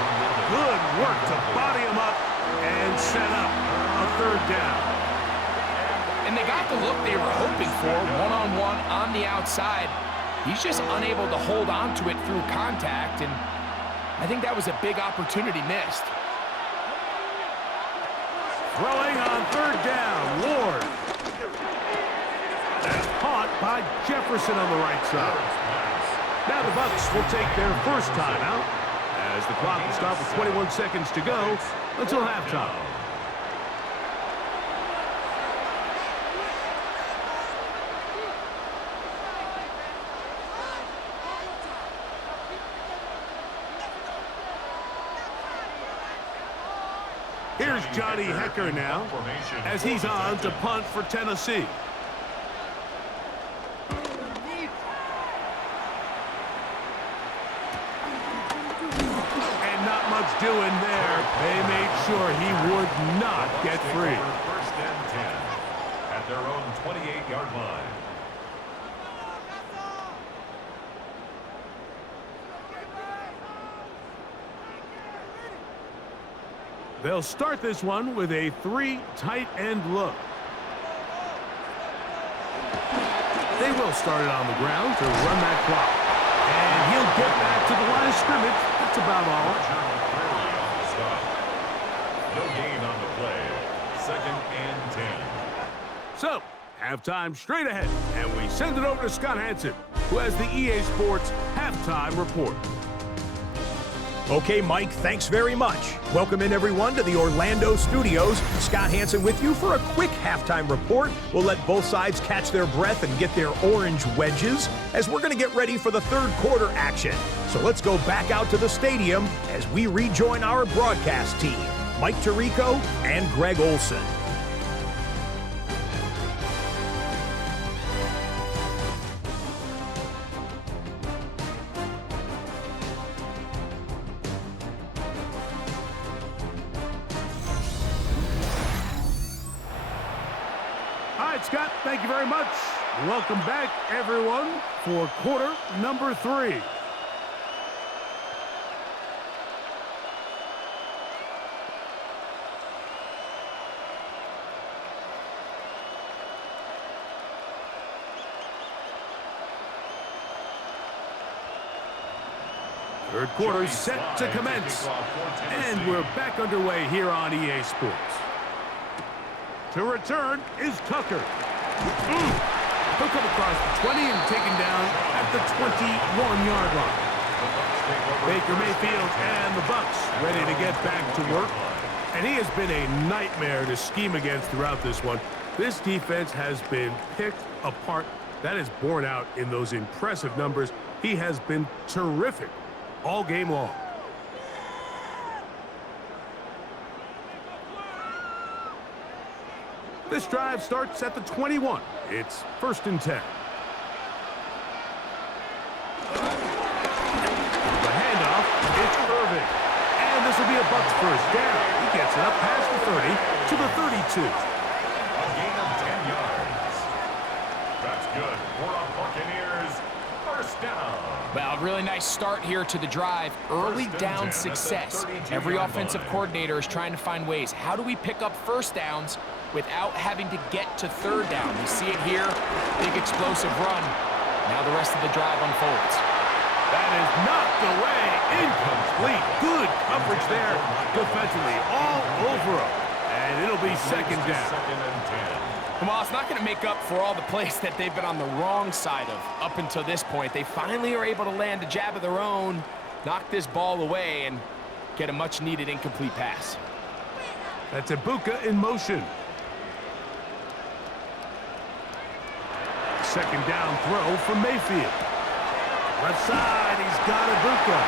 Good work to body him up and set up a 3rd down. And they got the look they were hoping for, one-on-one on the outside. He's just unable to hold on to it through contact, and I think that was a big opportunity missed. Throwing on 3rd down, Ward. That's caught by Jefferson on the right side. Now the Bucs will take their first timeout as the clock will stop with 21 seconds to go until halftime. Here's Johnny Hecker now as he's on to punt for Tennessee. And not much doing there. They made sure he would not get free. 1st and 10 at their own 28-yard line. They'll start this one with a 3 tight end look. They will start it on the ground to run that clock. And he'll get back to the line of scrimmage. That's about all. No gain on the play. 2nd and 10. So, halftime straight ahead. And we send it over to Scott Hansen, who has the EA Sports halftime report. Okay, Mike, thanks very much. Welcome in, everyone, to the Orlando studios. Scott Hansen with you for a quick halftime report. We'll let both sides catch their breath and get their orange wedges as we're going to get ready for the 3rd quarter action. So let's go back out to the stadium as we rejoin our broadcast team, Mike Tirico and Greg Olson. Scott, thank you very much. Welcome back, everyone, for quarter number 3. Third quarter set to commence. And we're back underway here on EA Sports. To return is Tucker. He'll come across the 20 and taken down at the 21-yard line. Baker Mayfield and the Bucs ready to get back to work. And he has been a nightmare to scheme against throughout this one. This defense has been picked apart. That is borne out in those impressive numbers. He has been terrific all game long. This drive starts at the 21. It's 1st and 10. The handoff, it's Irving. And this will be a Bucs first down. He gets it up past the 30 to the 32. A gain of 10 yards. That's good for a Buccaneers first down. Well, really nice start here to the drive. Early down success. Every offensive coordinator is trying to find ways. How do we pick up first downs without having to get to 3rd down? You see it here. Big explosive run. Now the rest of the drive unfolds. That is knocked away. Incomplete. Good coverage there defensively. All over him. And it'll be 2nd down. 2nd and 10. Well, it's not going to make up for all the plays that they've been on the wrong side of up until this point. They finally are able to land a jab of their own, knock this ball away, and get a much-needed incomplete pass. That's Ibuka in motion. 2nd down throw from Mayfield. Left side, he's got Ibuka.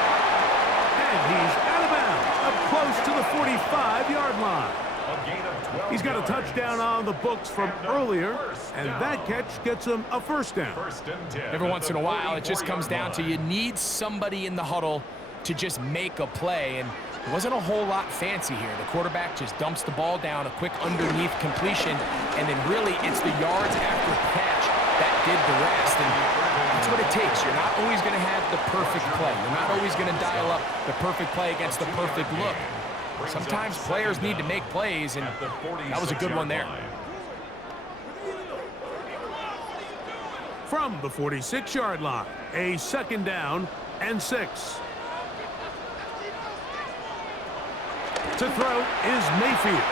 And he's out of bounds, up close to the 45. 25-yard line. A gain of 12 He's got a yards. touchdown on the books from earlier, and that catch gets him a first down. First and 10 Every at once the in a while, it just comes 44-yard down to line. you need somebody in the huddle to just make a play, and it wasn't a whole lot fancy here. The quarterback just dumps the ball down, a quick underneath completion, and then really it's the yards after catch that did the rest, and that's what it takes. You're not always going to have the perfect play. You're not always going to dial up the perfect play against the perfect look. Sometimes players need to make plays, and that was a good one there. From the 46-yard line, a second down and 6. To throw is Mayfield,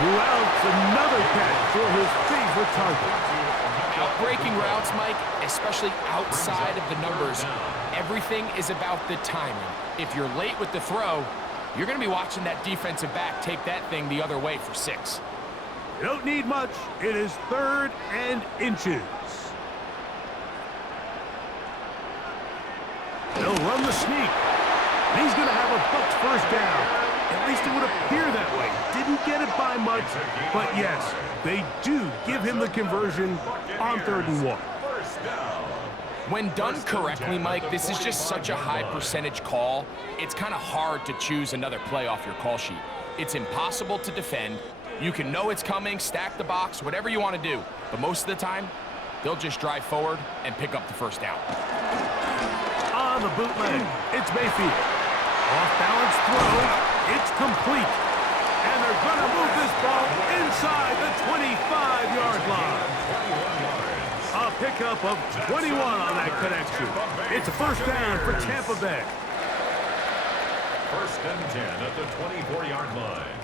who outs another catch for his favorite target. Outbreaking routes, Mike, especially outside of the numbers, everything is about the timing. If you're late with the throw, you're going to be watching that defensive back take that thing the other way for 6. You don't need much. It is 3rd and inches. They'll run the sneak. And he's going to have a Bucs first down. At least it would appear that way. Didn't get it by much, but yes, they do give him the conversion on 3rd and 1. When done correctly, Mike, this is just such a high percentage call. It's kind of hard to choose another play off your call sheet. It's impossible to defend. You can know it's coming, stack the box, whatever you want to do. But most of the time, they'll just drive forward and pick up the first down. On the bootleg, it's Mayfield. Off-balance throw. It's complete. And they're going to move this ball inside the 25-yard line. A pickup of 21 on that connection. It's a first down for Tampa Bay. First and 10 at the 24-yard line.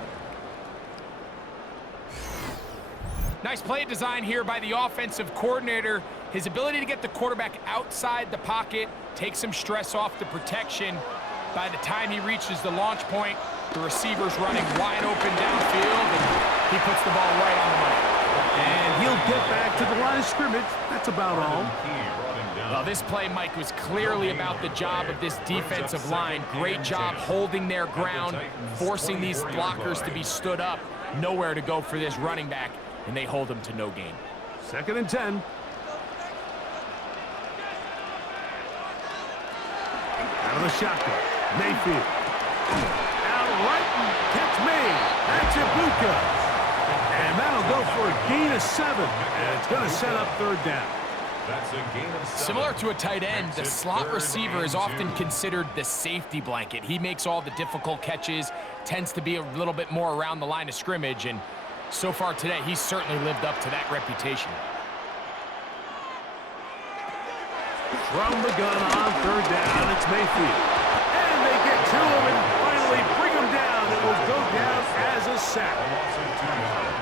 Nice play design here by the offensive coordinator. His ability to get the quarterback outside the pocket, take some stress off the protection. By the time he reaches the launch point, the receiver's running wide open downfield, and he puts the ball right on the money. And he'll get back to the line of scrimmage. That's about all. Well, this play, Mike, was clearly about the job of this defensive line. Great job holding their ground, forcing these blockers to be stood up. Nowhere to go for this running back, and they hold him to no gain. 2nd and 10. Out of the shotgun, Mayfield. Out right and catch me. That's Ibuka. And that'll go for a gain of 7. And it's going to set up 3rd down. That's a gain of 7. Similar to a tight end, the slot receiver is often considered the safety blanket. He makes all the difficult catches, tends to be a little bit more around the line of scrimmage, and so far today, he's certainly lived up to that reputation. From the gun on 3rd down, it's Mayfield. And they get to him and finally bring him down. It will go down as a sack.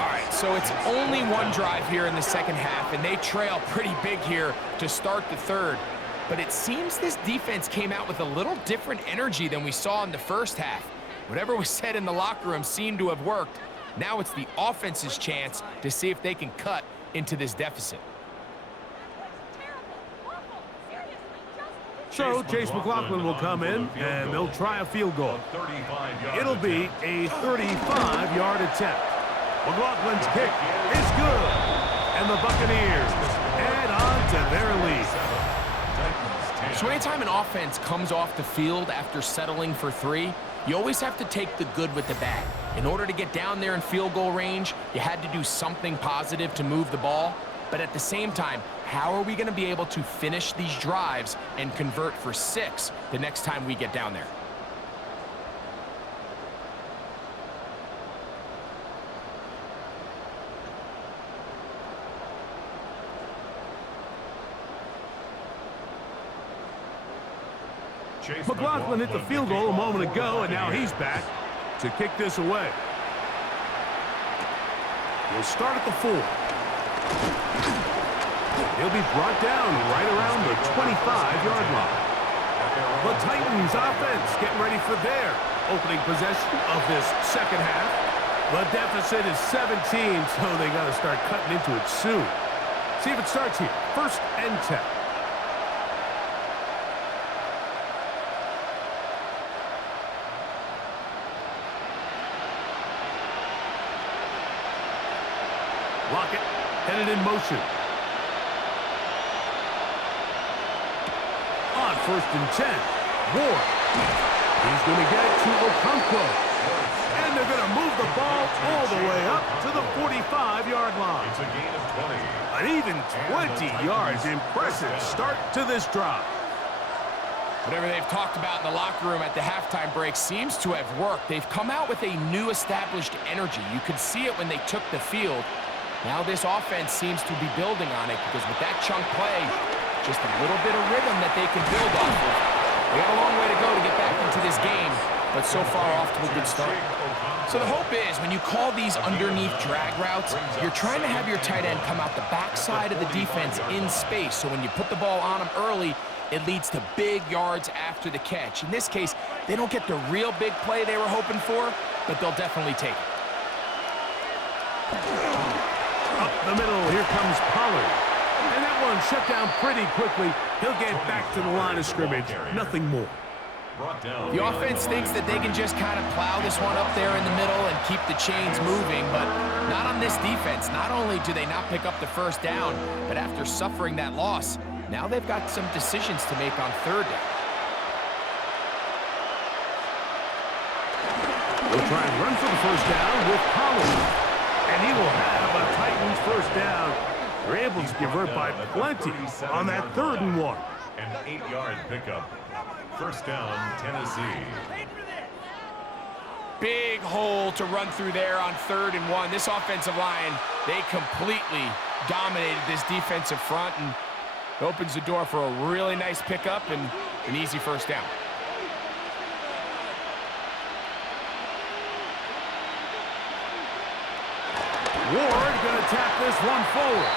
All right, so it's only one drive here in the second half, and they trail pretty big here to start the 3rd. But it seems this defense came out with a little different energy than we saw in the first half. Whatever was said in the locker room seemed to have worked. Now it's the offense's chance to see if they can cut into this deficit. So Chase McLaughlin will come in, and they'll try a field goal. It'll be a 35-yard attempt. McLaughlin's kick is good, and the Buccaneers add on to their lead. So anytime an offense comes off the field after settling for 3, you always have to take the good with the bad. In order to get down there in field goal range, you had to do something positive to move the ball. But at the same time, how are we going to be able to finish these drives and convert for 6 the next time we get down there? McLaughlin hit the field goal a moment ago, and now he's back to kick this away. He'll start at the 4. He'll be brought down right around the 25-yard line. The Titans offense getting ready for their opening possession of this second half. The deficit is 17, so they got to start cutting into it soon. See if it starts here. 1st and 10. Lockett headed in motion. On 1st and 10, Ward. He's going to get it to Okonkwo. And they're going to move the ball all the way up to the 45-yard line. It's a gain of 20. An even 20 yards. Impressive start to this drive. Whatever they've talked about in the locker room at the halftime break seems to have worked. They've come out with a new established energy. You could see it when they took the field. Now this offense seems to be building on it because with that chunk play, just a little bit of rhythm that they can build off of. They got a long way to go to get back into this game, but so far off to a good start. So the hope is when you call these underneath drag routes, you're trying to have your tight end come out the backside of the defense in space. So when you put the ball on him early, it leads to big yards after the catch. In this case, they don't get the real big play they were hoping for, but they'll definitely take it. Up the middle, here comes Pollard. And that one shut down pretty quickly. He'll get back to the line of scrimmage. Nothing more. The offense thinks that they can just kind of plow this one up there in the middle and keep the chains moving, but not on this defense. Not only do they not pick up the first down, but after suffering that loss, now they've got some decisions to make on 3rd down. We'll try and run for the first down with Pollard. And he will have a Titans first down. They're able to convert by plenty on that 3rd and 1. An 8-yard pickup. First down, Tennessee. Big hole to run through there on 3rd and 1. This offensive line, they completely dominated this defensive front, and opens the door for a really nice pickup and an easy first down. Ward going to tap this one forward.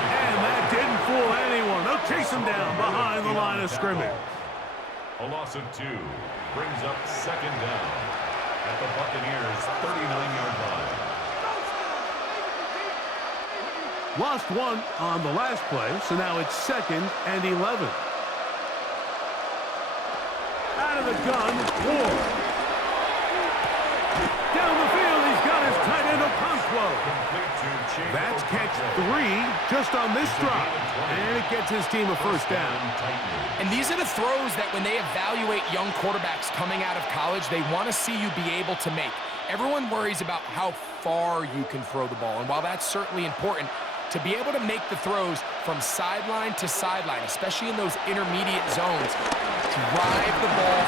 And that didn't fool anyone. They'll chase him down behind the line of scrimmage. A loss of 2 brings up 2nd down at the Buccaneers' 39-yard line. Lost 1 on the last play, so now it's 2nd and 11. Out of the gun, Ward. Down the field, he's got his tight end Okonkwo. That's catch 3 just on this drop. And it gets his team a first down. And these are the throws that when they evaluate young quarterbacks coming out of college, they want to see you be able to make. Everyone worries about how far you can throw the ball. And while that's certainly important, to be able to make the throws from sideline to sideline, especially in those intermediate zones, drive the ball.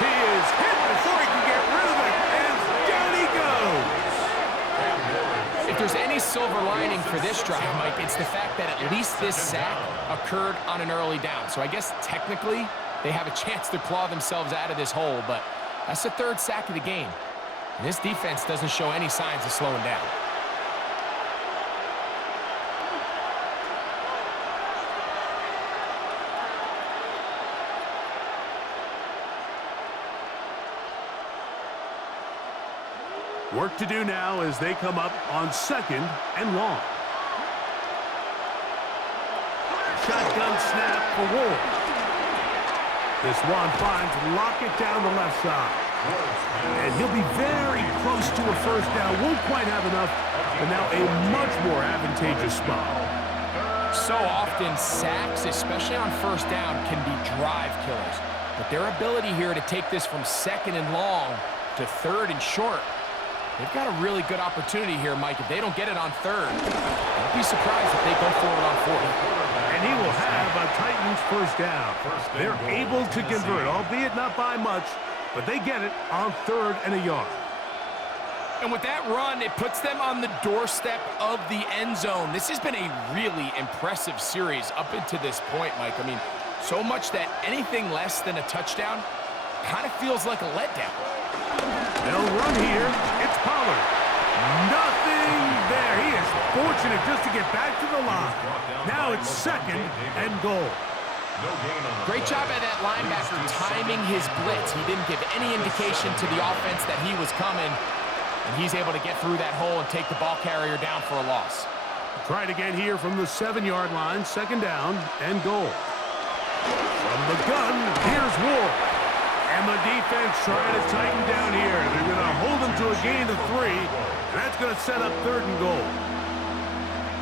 He is hit before he can get rid of it, and down he goes. If there's any silver lining for this drive, Mike, it's the fact that at least this sack occurred on an early down. So I guess technically they have a chance to claw themselves out of this hole, but that's the 3rd sack of the game. And this defense doesn't show any signs of slowing down. Work to do now as they come up on 2nd and long. Shotgun snap for Ward. This one finds Lockett down the left side. And he'll be very close to a first down. Won't quite have enough, but now a much more advantageous spot. So often, sacks, especially on first down, can be drive killers. But their ability here to take this from 2nd and long to 3rd and short, they've got a really good opportunity here, Mike. If they don't get it on 3rd, don't be surprised if they go for it on 4th. And he will have a Titans first down. They're able to convert, albeit not by much, but they get it on 3rd and a yard. And with that run, it puts them on the doorstep of the end zone. This has been a really impressive series up into this point, Mike. I mean, so much that anything less than a touchdown kind of feels like a letdown. They'll run here. It's Pollard. Nothing there. He is fortunate just to get back to the line. Now it's 2nd and goal. Great job by that linebacker timing his blitz. He didn't give any indication to the offense that he was coming, and he's able to get through that hole and take the ball carrier down for a loss. Try to get here from the 7-yard line, 2nd down and goal. From the gun, here's Ward. And the defense trying to tighten down here. They're going to hold them to a gain of 3. And that's going to set up 3rd and goal.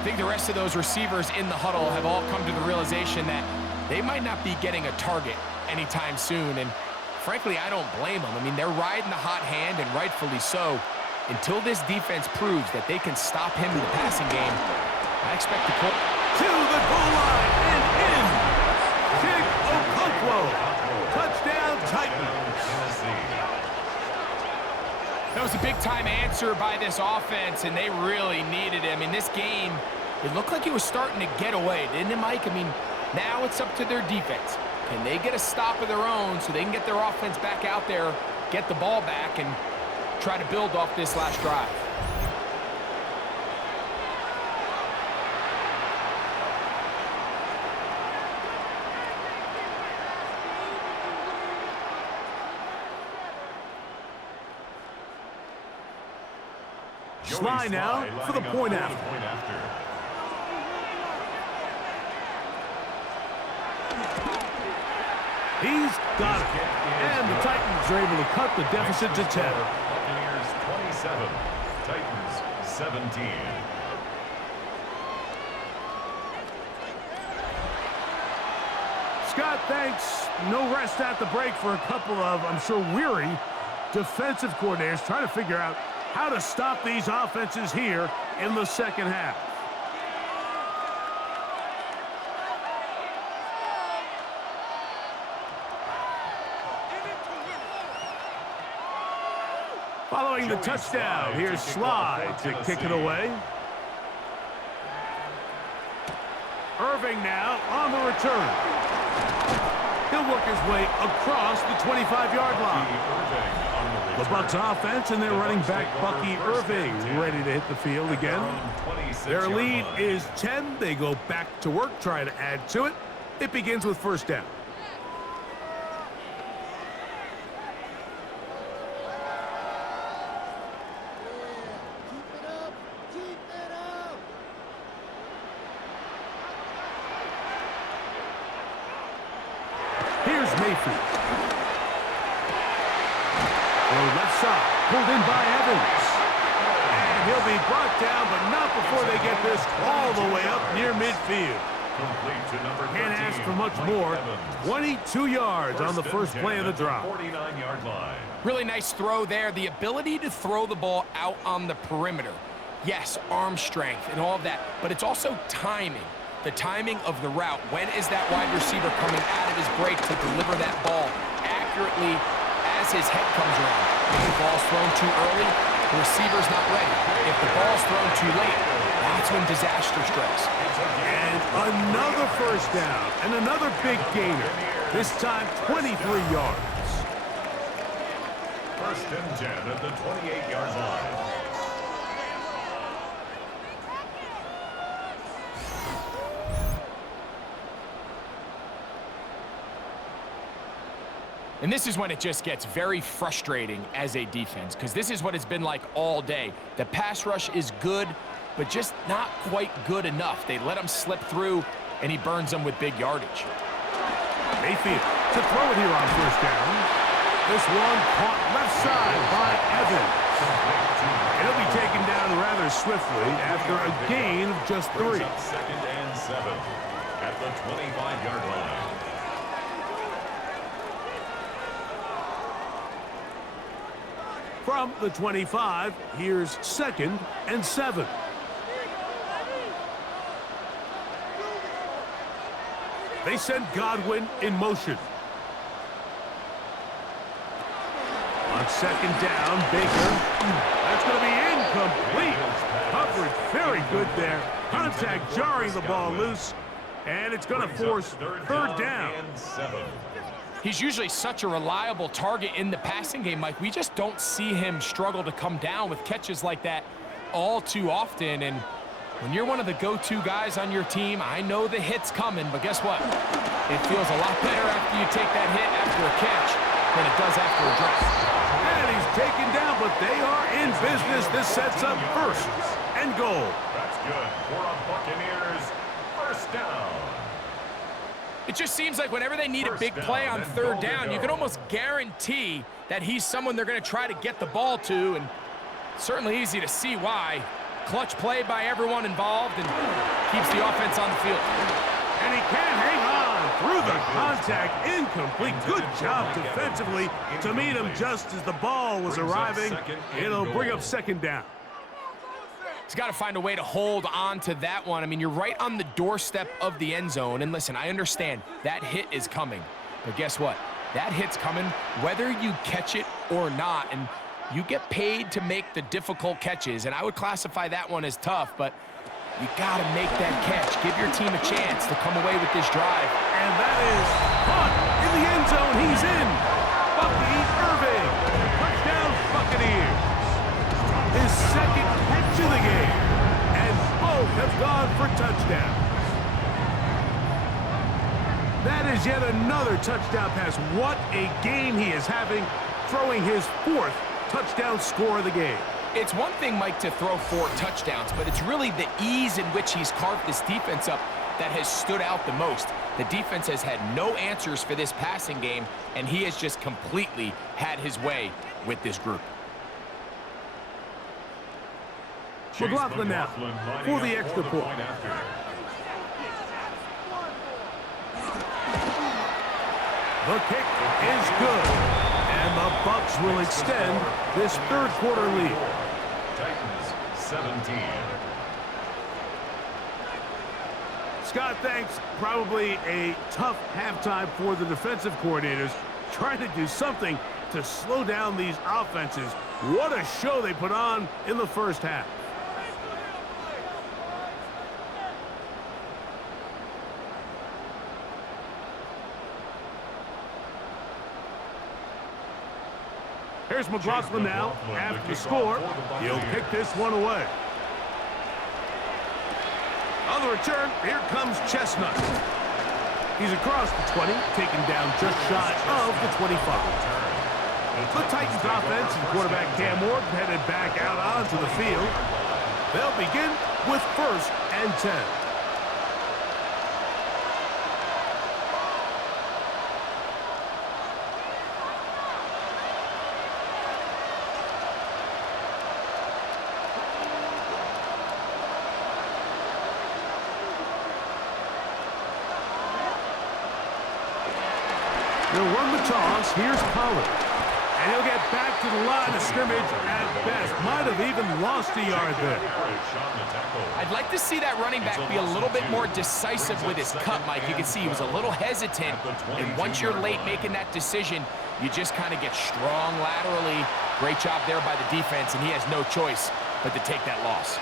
I think the rest of those receivers in the huddle have all come to the realization that they might not be getting a target anytime soon, and frankly, I don't blame them. I mean, they're riding the hot hand, and rightfully so. Until this defense proves that they can stop him in the passing game, I expect the Colts to the goal line and in. Big Okonkwo. Touchdown, Titans. That was a big-time answer by this offense, and they really needed him. In this game, it looked like he was starting to get away, didn't it, Mike? I mean, now it's up to their defense. Can they get a stop of their own so they can get their offense back out there, get the ball back, and try to build off this last drive? Sly now for the point after. He's got it. And the Titans are able to cut the deficit to 10. Buccaneers 27, Titans 17. Scott, thanks. No rest at the break for a couple of, I'm sure, weary defensive coordinators trying to figure out how to stop these offenses here in the second half. Following the touchdown, here's Sly to kick it away. Irving now on the return. He'll work his way across the 25-yard line. The Bucs offense and their running back, Bucky Irving, ready to hit the field again. Their lead is 10. They go back to work, trying to add to it. It begins with first down. Here's Mayfield. Left side, pulled in by Evans. And he'll be brought down, but not before they get this all the way up near midfield. Can't ask for much more. 22 yards on the first play of the drive. 49-yard line. Really nice throw there. The ability to throw the ball out on the perimeter. Yes, arm strength and all of that, but it's also timing. The timing of the route. When is that wide receiver coming out of his break to deliver that ball accurately as his head comes around? If the ball's thrown too early, the receiver's not ready. If the ball's thrown too late, that's when disaster strikes. And another first down and another big gainer. This time 23 yards. First and 10 at the 28-yard line. And this is when it just gets very frustrating as a defense, because this is what it's been like all day. The pass rush is good, but just not quite good enough. They let him slip through, and he burns them with big yardage. Mayfield to throw it here on first down. This one caught left side by Evans. It'll be taken down rather swiftly after a gain of just 3. Second and 7 at the 25-yard line. From the 25, here's second and 7. They send Godwin in motion. On second down, Baker. That's going to be incomplete. Coverage very good there. Contact jarring the ball loose. And it's going to force third down. He's usually such a reliable target in the passing game, Mike. We just don't see him struggle to come down with catches like that all too often. And when you're one of the go-to guys on your team, I know the hit's coming, but guess what? It feels a lot better after you take that hit after a catch than it does after a drop. And he's taken down, but they are in business. This sets up first and goal. That's good for a Buccaneers first down. It just seems like whenever they need a big play on third down, you can almost guarantee that he's someone they're going to try to get the ball to, and certainly easy to see why. clutch play by everyone involved and keeps the offense on the field. And he can't hang on through the contact. Incomplete. Good job defensively to meet him just as the ball was arriving. It'll bring up second down. He's got to find a way to hold on to that one. I mean, you're right on the doorstep of the end zone. And listen, I understand that hit is coming. But guess what? That hit's coming whether you catch it or not. And you get paid to make the difficult catches. And I would classify that one as tough, but you got to make that catch. Give your team a chance to come away with this drive. And that is caught in the end zone. He's in. Bucky Irving. Touchdown, Buccaneers. His second catch of the game. And both have gone for touchdowns. That is yet another touchdown pass. What a game he is having, throwing his fourth touchdown score of the game. It's one thing, Mike, to throw 4 touchdowns, but it's really the ease in which he's carved this defense up that has stood out the most. The defense has had no answers for this passing game, and he has just completely had his way with this group. McLaughlin now for the extra point. The kick is good, and the Bucs will extend this third quarter lead. Titans 17. Scott, thanks. Probably a tough halftime for the defensive coordinators, trying to do something to slow down these offenses. What a show they put on in the first half. Here's McLaughlin now. After the score, he'll pick this one away. On the return, here comes Chestnut. He's across the 20, taken down just shy of the 25. The Titans offense and quarterback Cam Ward headed back out onto the field. They'll begin with 1st and 10. They'll run the toss. Here's Pollard. And he'll get back to the line of scrimmage at best. Might have even lost a yard there. I'd like to see that running back be a little bit more decisive with his cut, Mike. You can see he was a little hesitant. And once you're late making that decision, you just kind of get strong laterally. Great job there by the defense, and he has no choice but to take that loss.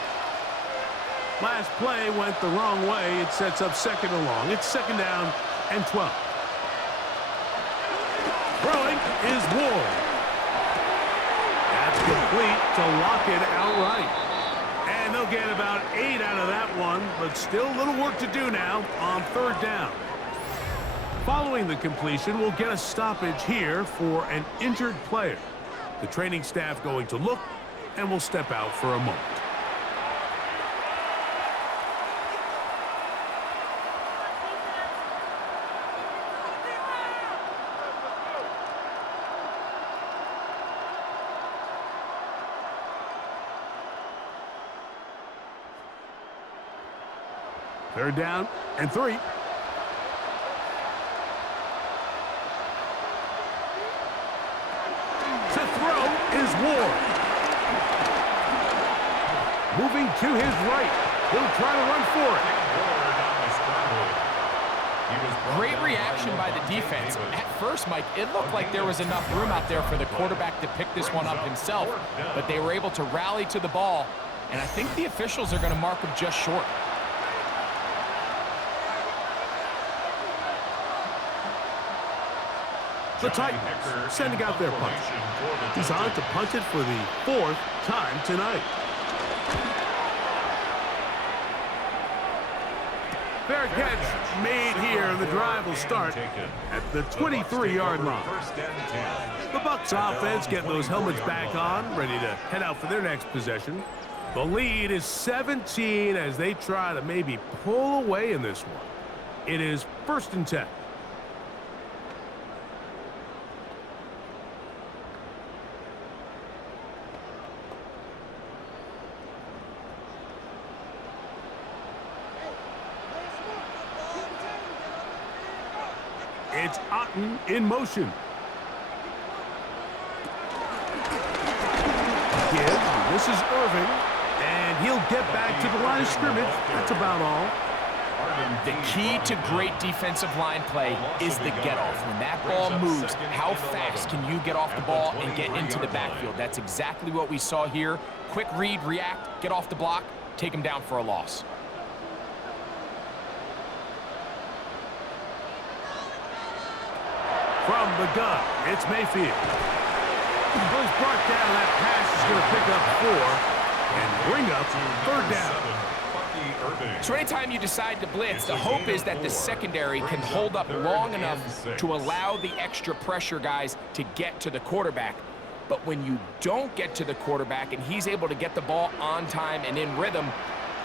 Last play went the wrong way. It sets up second and long. It's second down and 12. Throwing is Ward. That's complete to lock it outright. And they'll get about 8 out of that one, but still a little work to do now on 3rd down. Following the completion, we'll get a stoppage here for an injured player. The training staff going to look, and will step out for a moment. Third down and 3. To throw is Ward. Moving to his right. He'll try to run for it. Great reaction by the defense. At first, Mike, it looked like there was enough room out there for the quarterback to pick this one up himself, but they were able to rally to the ball, and I think the officials are going to mark him just short. The Titans sending out their punt. He's on to punt it for the 4th time tonight. Fair catch made here, and the drive will start at the 23-yard line. The Bucs offense getting those helmets back on, ready to head out for their next possession. The lead is 17 as they try to maybe pull away in this one. It is 1st and 10. It's Otten in motion. This is Irving, and he'll get back to the line of scrimmage. That's about all. The key to great defensive line play is the get-off. When that ball moves, how fast can you get off the ball and get into the backfield? That's exactly what we saw here. Quick read, react, get off the block, take him down for a loss. From the gun, it's Mayfield. Goes brought down. That pass is going to pick up 4 and bring up 3rd down. So anytime you decide to blitz, the hope is that the secondary can hold up long enough to allow the extra pressure guys to get to the quarterback. But when you don't get to the quarterback and he's able to get the ball on time and in rhythm,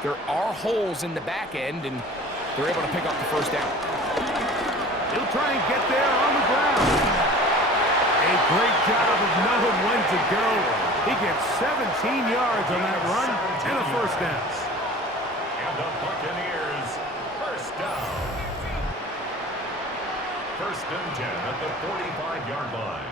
there are holes in the back end, and they're able to pick up the 1st down. He'll try and get there on the ground. A great job of knowing when to go. He gets 17 yards on that run and a 1st down. And the Buccaneers, 1st down. 1st and 10 at the 45-yard line.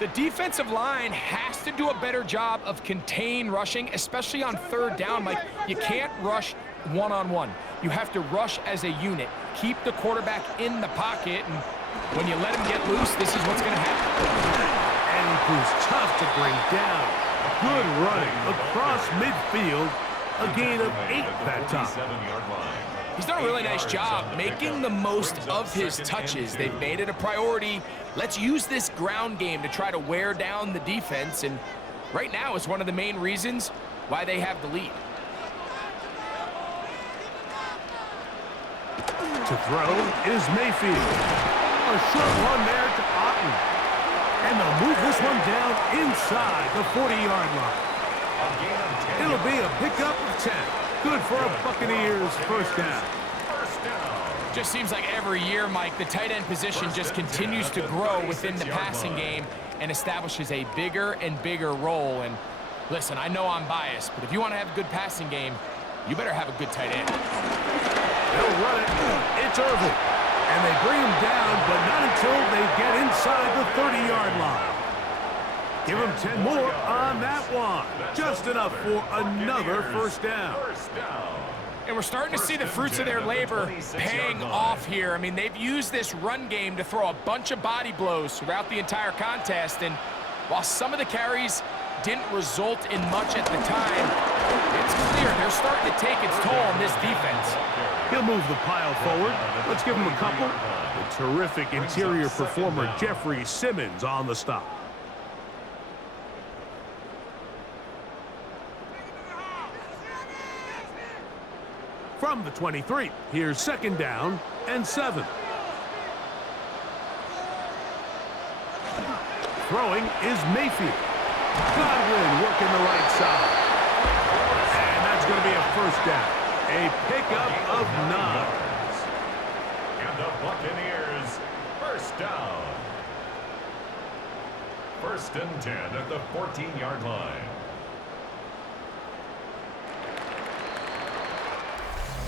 The defensive line has to do a better job of contain rushing, especially on 3rd down. Like, you can't rush one-on-one. You have to rush as a unit. Keep the quarterback in the pocket, and when you let him get loose, this is what's going to happen. And he proves tough to bring down. Good running across midfield. A gain of 8 that time. He's done a really nice job making the most of his touches. They've made it a priority. Let's use this ground game to try to wear down the defense, and right now it's one of the main reasons why they have the lead. To throw is Mayfield. A short one there to Otten. And they'll move this one down inside the 40-yard line. It'll be a pickup of 10. Good for a Buccaneers 1st down. Just seems like every year, Mike, the tight end position just continues to grow within the passing game and establishes a bigger and bigger role. And listen, I know I'm biased, but if you want to have a good passing game, you better have a good tight end. They'll run it. It's Irving. And they bring him down, but not until they get inside the 30-yard line. Give him 10 more on that one. Just enough for another 1st down. And we're starting to see the fruits of their labor paying off here. I mean, they've used this run game to throw a bunch of body blows throughout the entire contest. And while some of the carries didn't result in much at the time, it's clear they're starting to take its toll on this defense. He'll move the pile forward. Let's give him a couple. The terrific interior performer Jeffrey Simmons on the stop. From the 23, here's 2nd down and 7. Throwing is Mayfield. Godwin working the right side. And that's going to be a 1st down. A pickup of 9. And the Buccaneers, 1st down. 1st and 10 at the 14-yard line.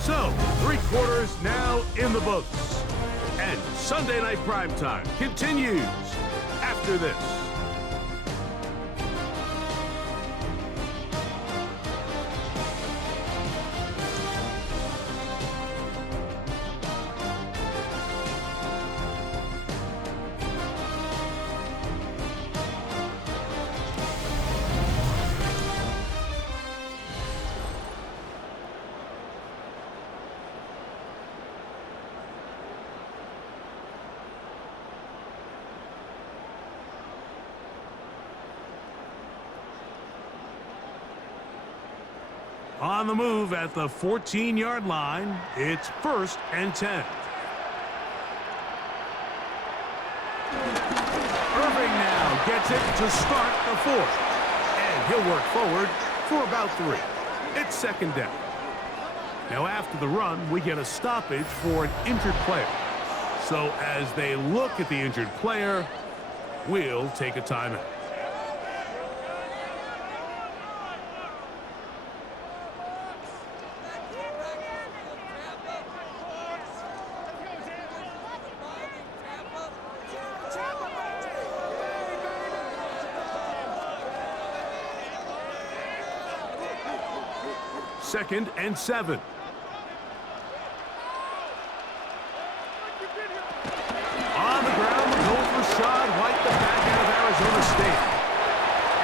So, 3 quarters now in the books. And Sunday Night Primetime continues after this. On the move at the 14-yard line, it's 1st and 10. Irving now gets it to start the 4th. And he'll work forward for about 3. It's 2nd down. Now after the run, we get a stoppage for an injured player. So as they look at the injured player, we'll take a timeout. 2nd and 7. On the ground, the goal for Shad White, the back end of Arizona State.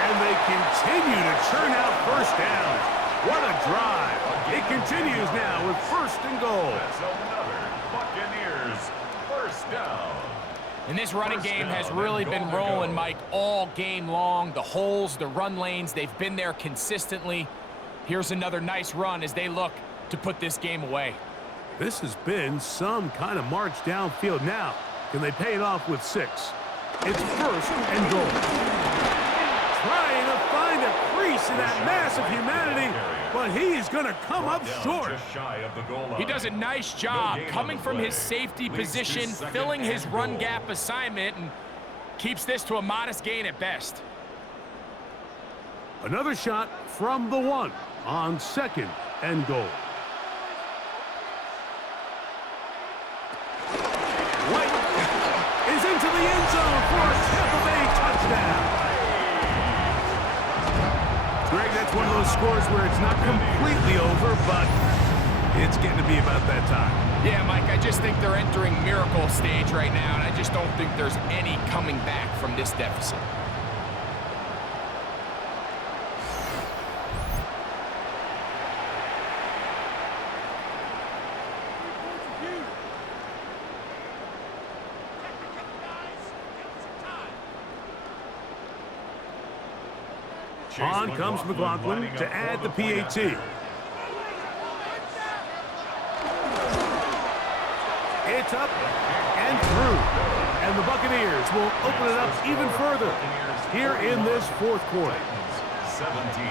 And they continue to churn out first downs. What a drive. It continues now with 1st and goal. That's another Buccaneers first down. And this running game has really been rolling, Mike, all game long. The holes, the run lanes, they've been there consistently. Here's another nice run as they look to put this game away. This has been some kind of march downfield. Now, can they pay it off with 6? It's 1st and goal. Trying to find a crease in that mass of humanity, but he's going to come up short. He does a nice job coming from his safety position, filling his run gap assignment, and keeps this to a modest gain at best. Another shot from the 1 on 2nd and goal. White is into the end zone for a Tampa Bay touchdown. Greg, that's one of those scores where it's not completely over, but it's getting to be about that time. Yeah, Mike, I just think they're entering miracle stage right now, and I just don't think there's any coming back from this deficit. On comes McLaughlin to add the PAT. It's up and through. And the Buccaneers will open it up even further here in this 4th quarter. 17.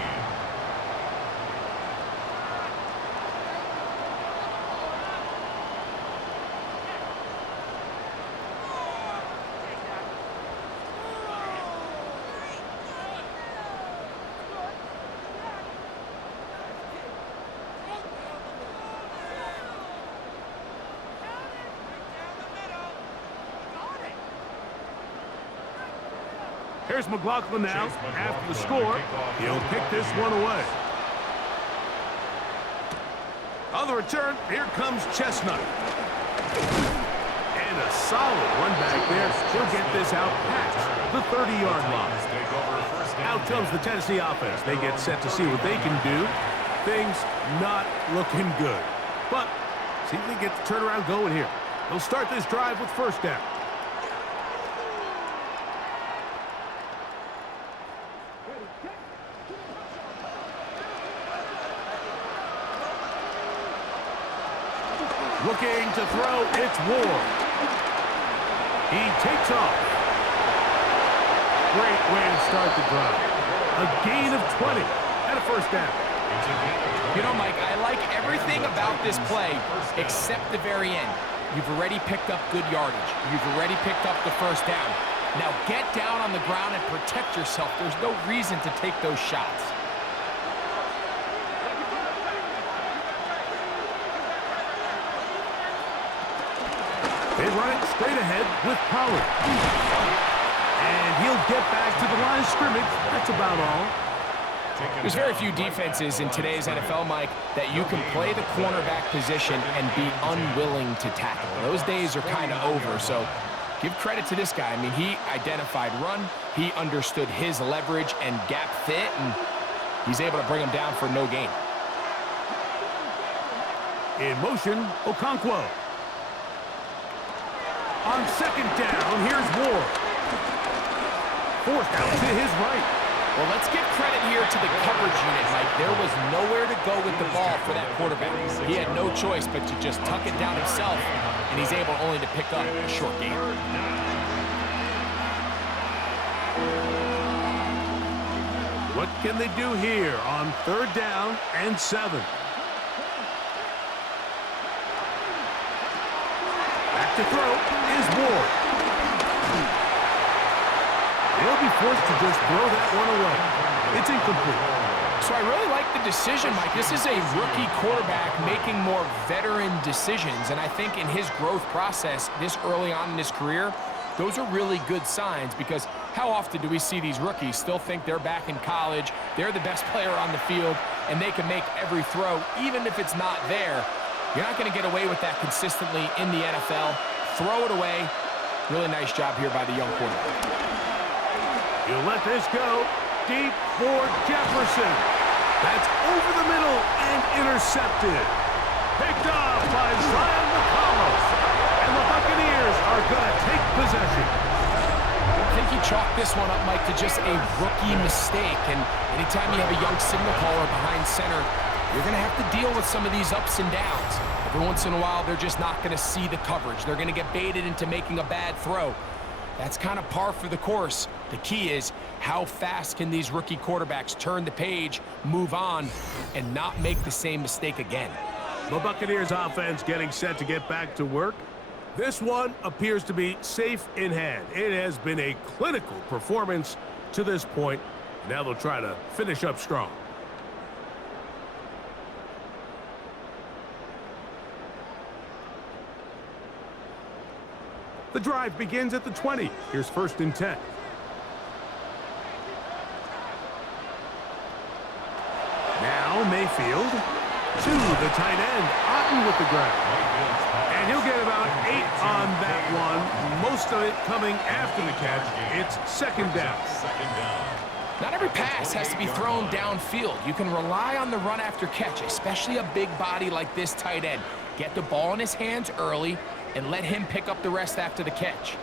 Here's McLaughlin now. After the score, he'll pick this one away. On the return, here comes Chestnut. And a solid run back there. He'll get this out past the 30-yard line. Out comes the Tennessee offense. They get set to see what they can do. Things not looking good. But see if they get the turnaround going here. They'll start this drive with 1st down. Looking to throw, it's Ward. He takes off. Great way to start the drive. A gain of 20 and a 1st down. You know, Mike, I like everything about this play except the very end. You've already picked up good yardage. You've already picked up the 1st down. Now get down on the ground and protect yourself. There's no reason to take those shots. They run it straight ahead with Pollard. And he'll get back to the line of scrimmage. That's about all. There's very few defenses in today's NFL, Mike, that you can play the cornerback position and be unwilling to tackle. Those days are kind of over, so give credit to this guy. I mean, he identified run, he understood his leverage and gap fit, and he's able to bring him down for no gain. In motion, Okonkwo. On 2nd down, here's Ward. 4th down to his right. Well, let's give credit here to the coverage unit, Mike. There was nowhere to go with the ball for that quarterback. He had no choice but to just tuck it down himself, and he's able only to pick up a short gain. What can they do here on 3rd down and 7? Back to throw is Ward. They'll be forced to just throw that one away. It's incomplete. So I really like the decision, Mike. This is a rookie quarterback making more veteran decisions, and I think in his growth process this early on in his career, those are really good signs because how often do we see these rookies still think they're back in college, they're the best player on the field, and they can make every throw, even if it's not there. You're not going to get away with that consistently in the NFL. Throw it away. Really nice job here by the young quarterback. He'll let this go deep for Jefferson. That's over the middle and intercepted. Picked off by Zion McCollum. And the Buccaneers are going to take possession. I think he chalked this one up, Mike, to just a rookie mistake. And anytime you have a young signal caller behind center, you're going to have to deal with some of these ups and downs. Every once in a while, they're just not going to see the coverage. They're going to get baited into making a bad throw. That's kind of par for the course. The key is how fast can these rookie quarterbacks turn the page, move on, and not make the same mistake again. The Buccaneers offense getting set to get back to work. This one appears to be safe in hand. It has been a clinical performance to this point. Now they'll try to finish up strong. The drive begins at the 20. Here's 1st and 10. Now Mayfield to the tight end. Otten with the grab. And he'll get about 8 on that one. Most of it coming after the catch. It's 2nd down. Not every pass has to be thrown downfield. You can rely on the run after catch, especially a big body like this tight end. Get the ball in his hands early and let him pick up the rest after the catch.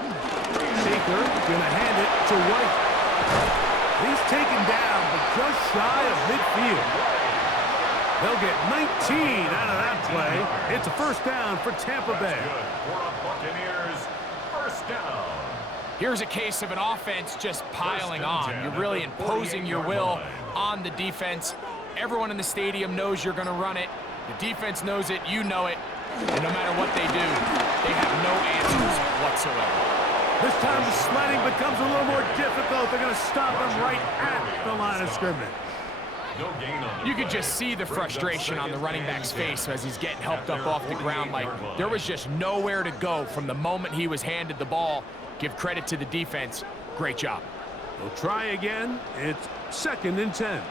Baker gonna hand it to White. He's taken down, but just shy of midfield. They'll get 19 out of that play. It's a 1st down for Tampa Bay. Buccaneers, 1st down. Here's a case of an offense just piling on. You're really imposing your will on the defense. Everyone in the stadium knows you're going to run it. The defense knows it, you know it, and no matter what they do, they have no answers whatsoever. This time the sledding becomes a little more difficult. They're going to stop him right at the line of scrimmage. You could just see the frustration on the running back's face as he's getting helped up off the ground. Like there was just nowhere to go from the moment he was handed the ball. Give credit to the defense. Great job. They'll try again. It's 2nd and 10.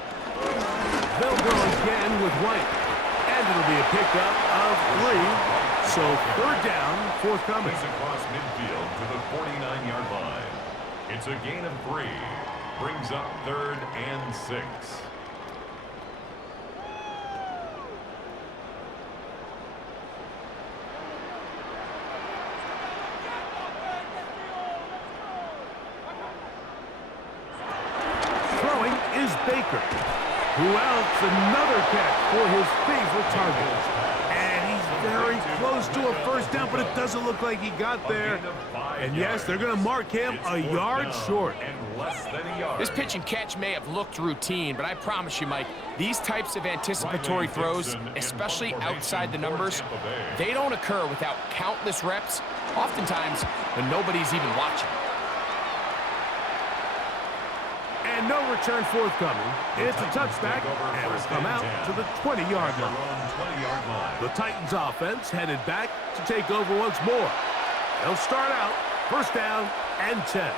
They'll go again with White. And it'll be a pickup of 3. So 3rd down, forthcoming. Across midfield to the 49-yard line. It's a gain of 3. Brings up 3rd and 6. Throwing is Baker. Who else? Another catch for his favorite target. And he's very close to a 1st down, but it doesn't look like he got there. And yes, they're going to mark him a yard short. This pitch and catch may have looked routine, but I promise you, Mike, these types of anticipatory throws, especially outside the numbers, they don't occur without countless reps, oftentimes when nobody's even watching. And no return forthcoming. It's a touchback, and will come out to the 20-yard line. The Titans offense headed back to take over once more. They'll start out 1st down and 10.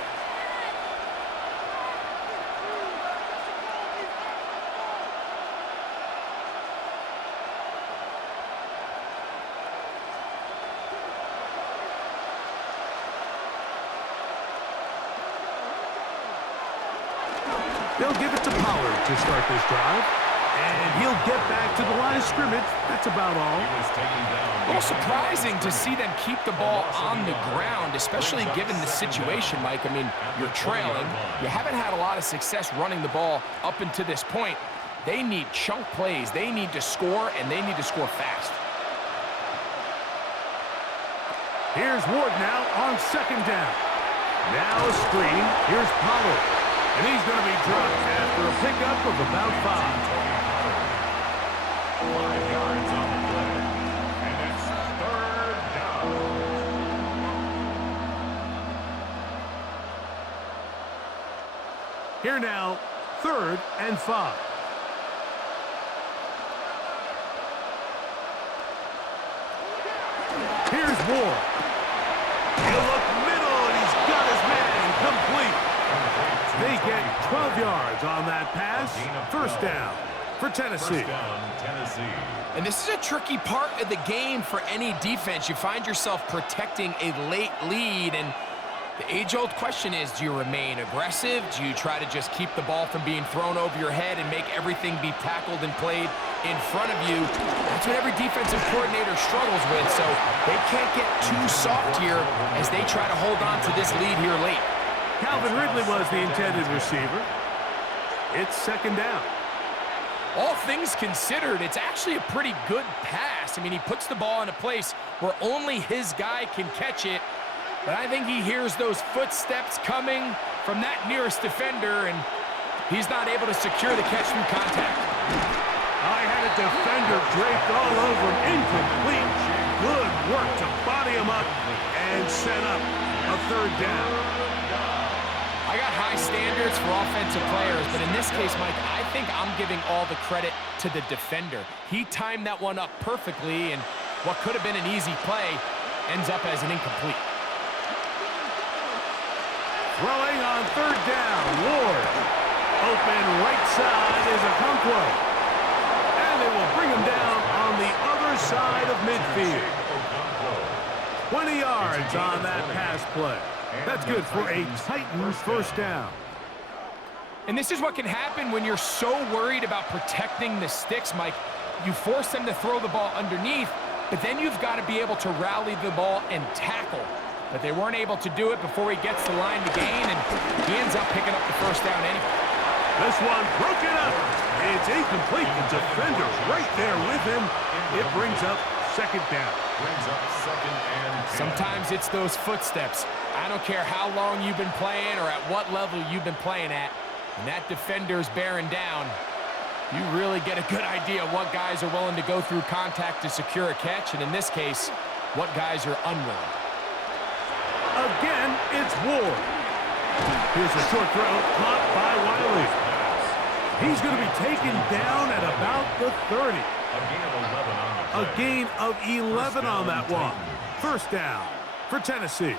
They'll give it to Pollard to start this drive. And he'll get back to the line of scrimmage. That's about all. A little surprising to see them keep the ball on the ground, especially given the situation, Mike. I mean, you're trailing. You haven't had a lot of success running the ball up until this point. They need chunk plays. They need to score, and they need to score fast. Here's Ward now on 2nd down. Now a screen. Here's Pollard. And he's going to be dropped after a pickup of about 5. 5 yards on the play. And it's 3rd down. Here now, 3rd and 5. Here's Ward. He'll look middle, and he's got his man complete. They get 12 yards on that pass. First down for Tennessee. First down, Tennessee. And this is a tricky part of the game for any defense. You find yourself protecting a late lead, and the age-old question is, do you remain aggressive? Do you try to just keep the ball from being thrown over your head and make everything be tackled and played in front of you? That's what every defensive coordinator struggles with, so they can't get too soft here as they try to hold on to this lead here late. Calvin Ridley was the intended receiver. It's second down. All things considered, it's actually a pretty good pass. I mean, he puts the ball in a place where only his guy can catch it, but I think he hears those footsteps coming from that nearest defender, and he's not able to secure the catch through contact. I had a defender draped all over him. Incomplete. Good work to body him up and set up a third down. I got high standards for offensive players, but in this case, Mike, I think I'm giving all the credit to the defender. He timed that one up perfectly, and what could have been an easy play ends up as an incomplete. Throwing on third down, Ward. Open right side is Okonkwo. And they will bring him down on the other side of midfield. 20 yards on that pass play. That's good for a Titans first down. And this is what can happen when you're so worried about protecting the sticks, Mike. You force them to throw the ball underneath, but then you've got to be able to rally the ball and tackle. But they weren't able to do it before he gets the line to gain, and he ends up picking up the first down anyway. This one broken up. It's incomplete. The defender right there with him. It brings up second down. Brings up second and 10. Sometimes it's those footsteps. I don't care how long you've been playing or at what level you've been playing at. When that defender's bearing down, you really get a good idea what guys are willing to go through contact to secure a catch, and in this case, what guys are unwilling. Again, it's Ward. Here's a short throw, caught by Wiley. He's going to be taken down at about the 30. A gain of 11 on that one. First down for Tennessee.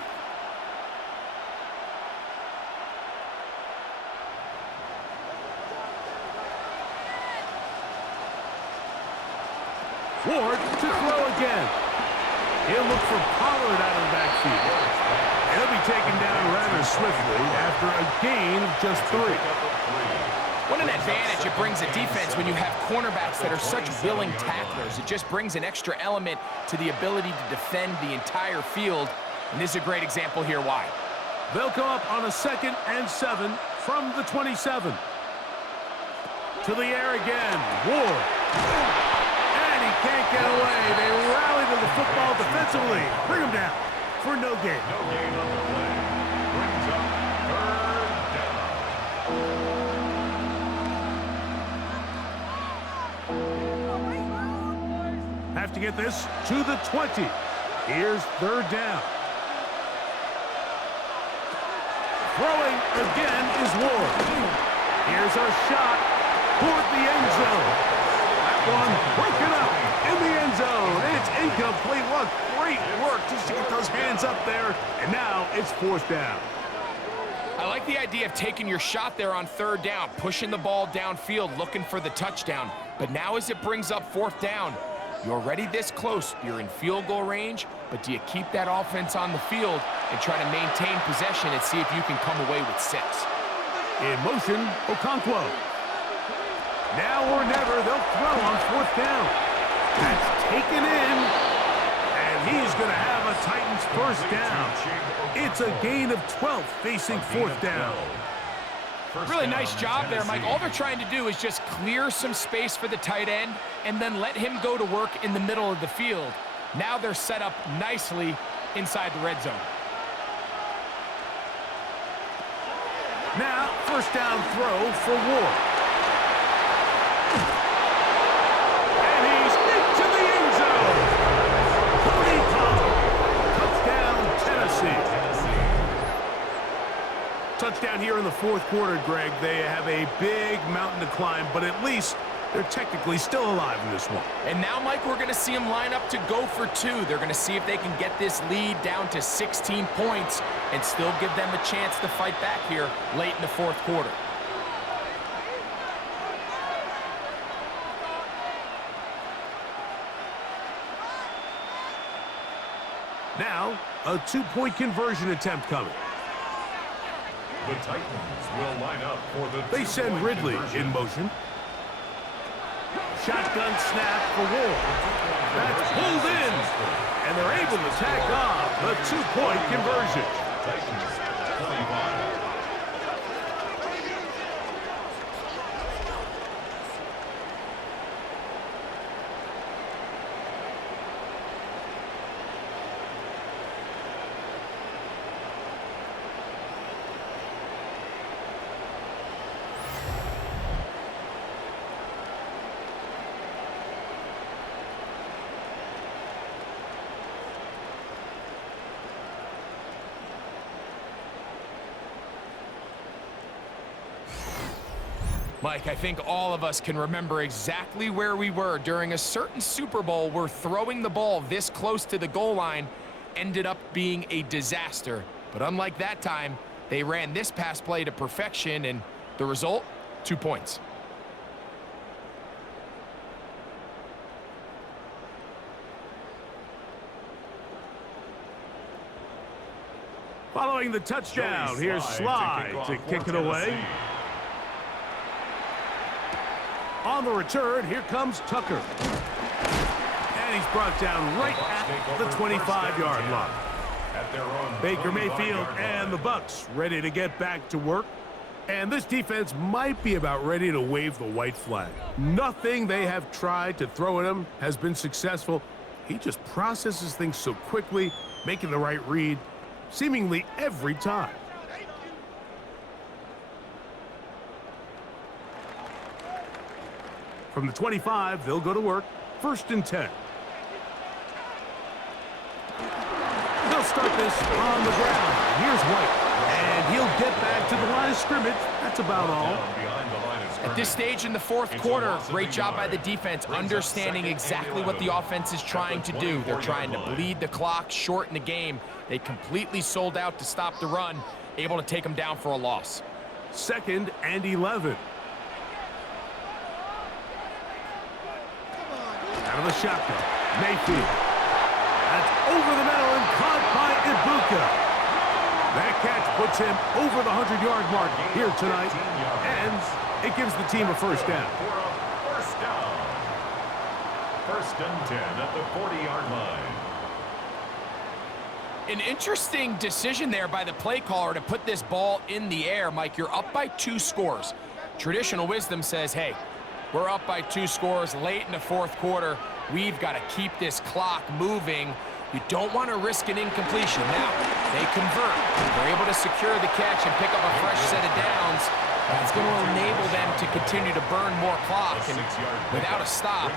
Ward to throw again. He'll look for Pollard out of the backfield. He'll be taken down rather swiftly after a gain of just 3. What an advantage it brings a defense when you have cornerbacks that are such willing tacklers. It just brings an extra element to the ability to defend the entire field. And this is a great example here why. They'll come up on a 2nd and 7 from the 27. To the air again. Ward. And he can't get away. They rally to the football defensively. Bring him down for no gain. No gain on the play. Brings up third down. Have to get this to the 20. Here's third down. Throwing again is Ward. Here's a shot toward the end zone. That one broken up in the end zone. It's incomplete. What great work just to get those hands up there. And now it's fourth down. I like the idea of taking your shot there on third down, pushing the ball downfield, looking for the touchdown. But now as it brings up fourth down, you're already this close. You're in field goal range, but do you keep that offense on the field and try to maintain possession and see if you can come away with 6? In motion, Okonkwo. Now or never, they'll throw on fourth down. That's taken in, and he's going to have a Titans first down. It's a gain of 12 facing fourth down. Really nice job there, Mike. All they're trying to do is just clear some space for the tight end and then let him go to work in the middle of the field. Now they're set up nicely inside the red zone. Now, first down throw for Ward. And he's into the end zone. Cody Pollard. Touchdown, Tennessee. Touchdown here in the fourth quarter, Greg. They have a big mountain to climb, but at least They're technically still alive in this one. And now, Mike, we're going to see them line up to go for two. They're going to see if they can get this lead down to 16 points and still give them a chance to fight back here late in the fourth quarter. Now, a two-point conversion attempt coming. The Titans will line up for the They send Ridley in motion. Shotgun snap for Ward. That's pulled in. And they're able to tack on the two-point conversion. Titans 25. Mike, I think all of us can remember exactly where we were during a certain Super Bowl where throwing the ball this close to the goal line ended up being a disaster. But unlike that time, they ran this pass play to perfection, and the result, 2 points. Following the touchdown, here's Slide to kick it away. On the return, here comes Tucker. And he's brought down right at the 25-yard line. Baker Mayfield and the Bucs ready to get back to work. And this defense might be about ready to wave the white flag. Nothing they have tried to throw at him has been successful. He just processes things so quickly, making the right read seemingly every time. From the 25, they'll go to work. 1st and 10. They'll start this on the ground. Here's White. And he'll get back to the line of scrimmage. That's about all. At this stage in the fourth quarter, great job by the defense, understanding exactly what the offense is trying to do. They're trying to bleed the clock, shorten the game. They completely sold out to stop the run, able to take them down for a loss. 2nd and 11. Out of the shotgun, Mayfield. That's over the middle and caught by Ibuka. That catch puts him over the 100-yard mark here tonight, and it gives the team a first down. First down. 1st and 10 at the 40-yard line. An interesting decision there by the play caller to put this ball in the air. Mike, you're up by 2 scores. Traditional wisdom says, hey, we're up by 2 scores late in the fourth quarter. We've got to keep this clock moving. You don't want to risk an incompletion. Now, they convert. They're able to secure the catch and pick up a fresh set of downs. That's going to enable them to continue to burn more clock. And without a stop,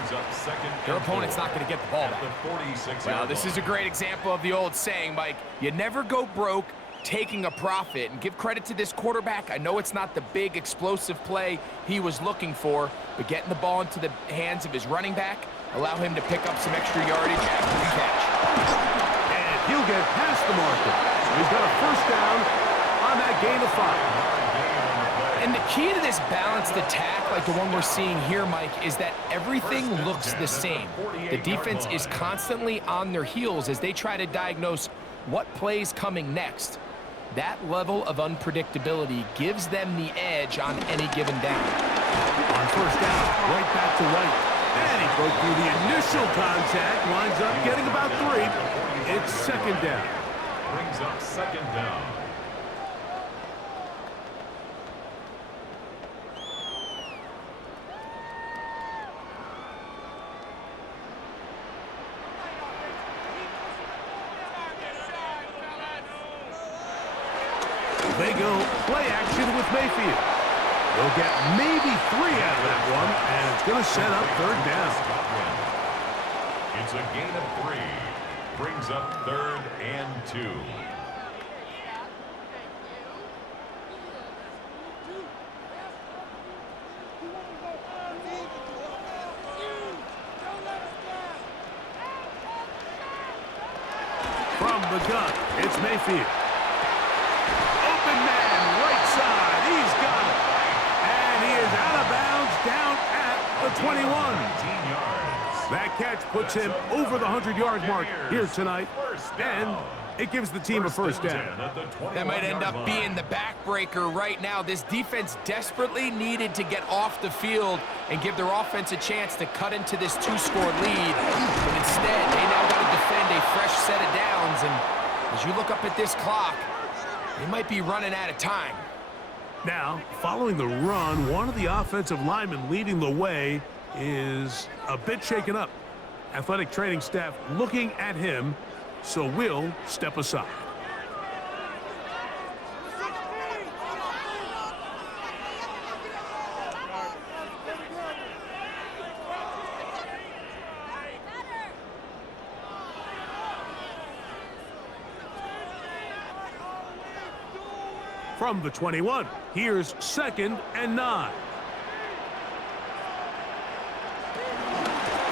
their opponent's not going to get the ball back. Well, this is a great example of the old saying, Mike, you never go broke taking a profit. And give credit to this quarterback. I know it's not the big explosive play he was looking for, but getting the ball into the hands of his running back, allow him to pick up some extra yardage after the catch. And he'll get past the marker. So he's got a first down on that gain of 5. And the key to this balanced attack, like the one we're seeing here, Mike, is that everything looks the same. The defense is constantly on their heels as they try to diagnose what play's coming next. That level of unpredictability gives them the edge on any given down. On first down, right back to White. And he broke through the initial contact, winds up getting about 3. It's 2nd down. Brings up 2nd down. They go play action with Mayfield. They'll get maybe 3 out of that one, and it's going to set up 3rd down. It's a gain of 3. Brings up 3rd and 2. the gun. It's Mayfield. Open man, right side. He's got it. And he is out of bounds down at the 21. 19 yards. That catch puts him over the 100-yard mark here tonight. And it gives the team a first down. That might end up being the backbreaker right now. This defense desperately needed to get off the field and give their offense a chance to cut into this 2-score lead. But instead, they now got to defend a fresh set of downs. And as you look up at this clock, they might be running out of time. Now, following the run, one of the offensive linemen leading the way is a bit shaken up. Athletic training staff looking at him, so we'll step aside. From the 21, here's 2nd and 9.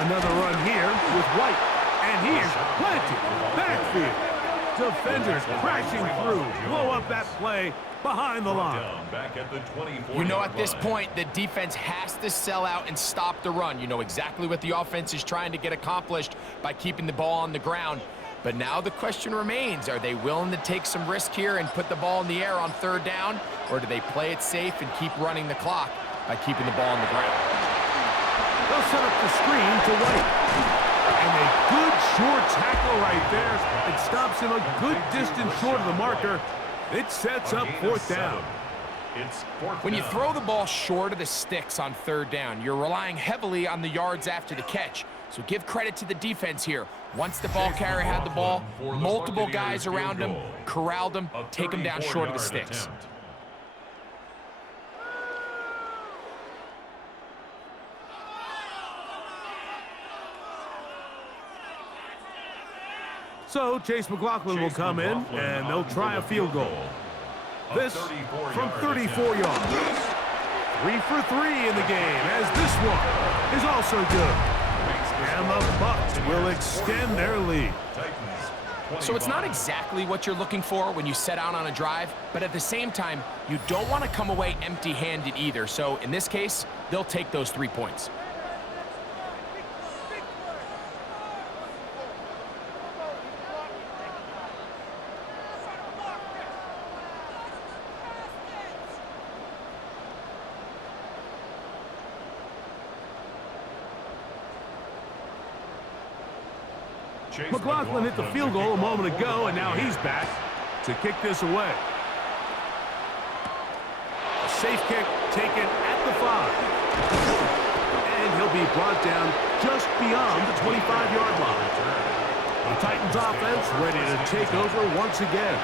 Another run here with White. And he is planted. Backfield. Defenders crashing through. Blow up that play behind the line. You know, at this point, the defense has to sell out and stop the run. You know exactly what the offense is trying to get accomplished by keeping the ball on the ground. But now the question remains, are they willing to take some risk here and put the ball in the air on 3rd down? Or do they play it safe and keep running the clock by keeping the ball on the ground? They'll set up the screen to White. And a good short tackle right there. It stops him a good distance short of the marker. It sets up 4th down. When you throw the ball short of the sticks on 3rd down, you're relying heavily on the yards after the catch. So give credit to the defense here. Once the ball carrier had the ball, multiple guys around him, corralled him, take him down short of the sticks. So Chase McLaughlin will come in, and they'll try a field goal. This from 34 yards. 3 for 3 in the game, as this one is also good. And the Bucs will extend their lead. So it's not exactly what you're looking for when you set out on a drive, but at the same time, you don't want to come away empty-handed either. So in this case, they'll take those 3 points. McLaughlin hit the field goal a moment ago, and now he's back to kick this away. A safe kick taken at the 5. And he'll be brought down just beyond the 25-yard line. The Titans offense ready to take over once again.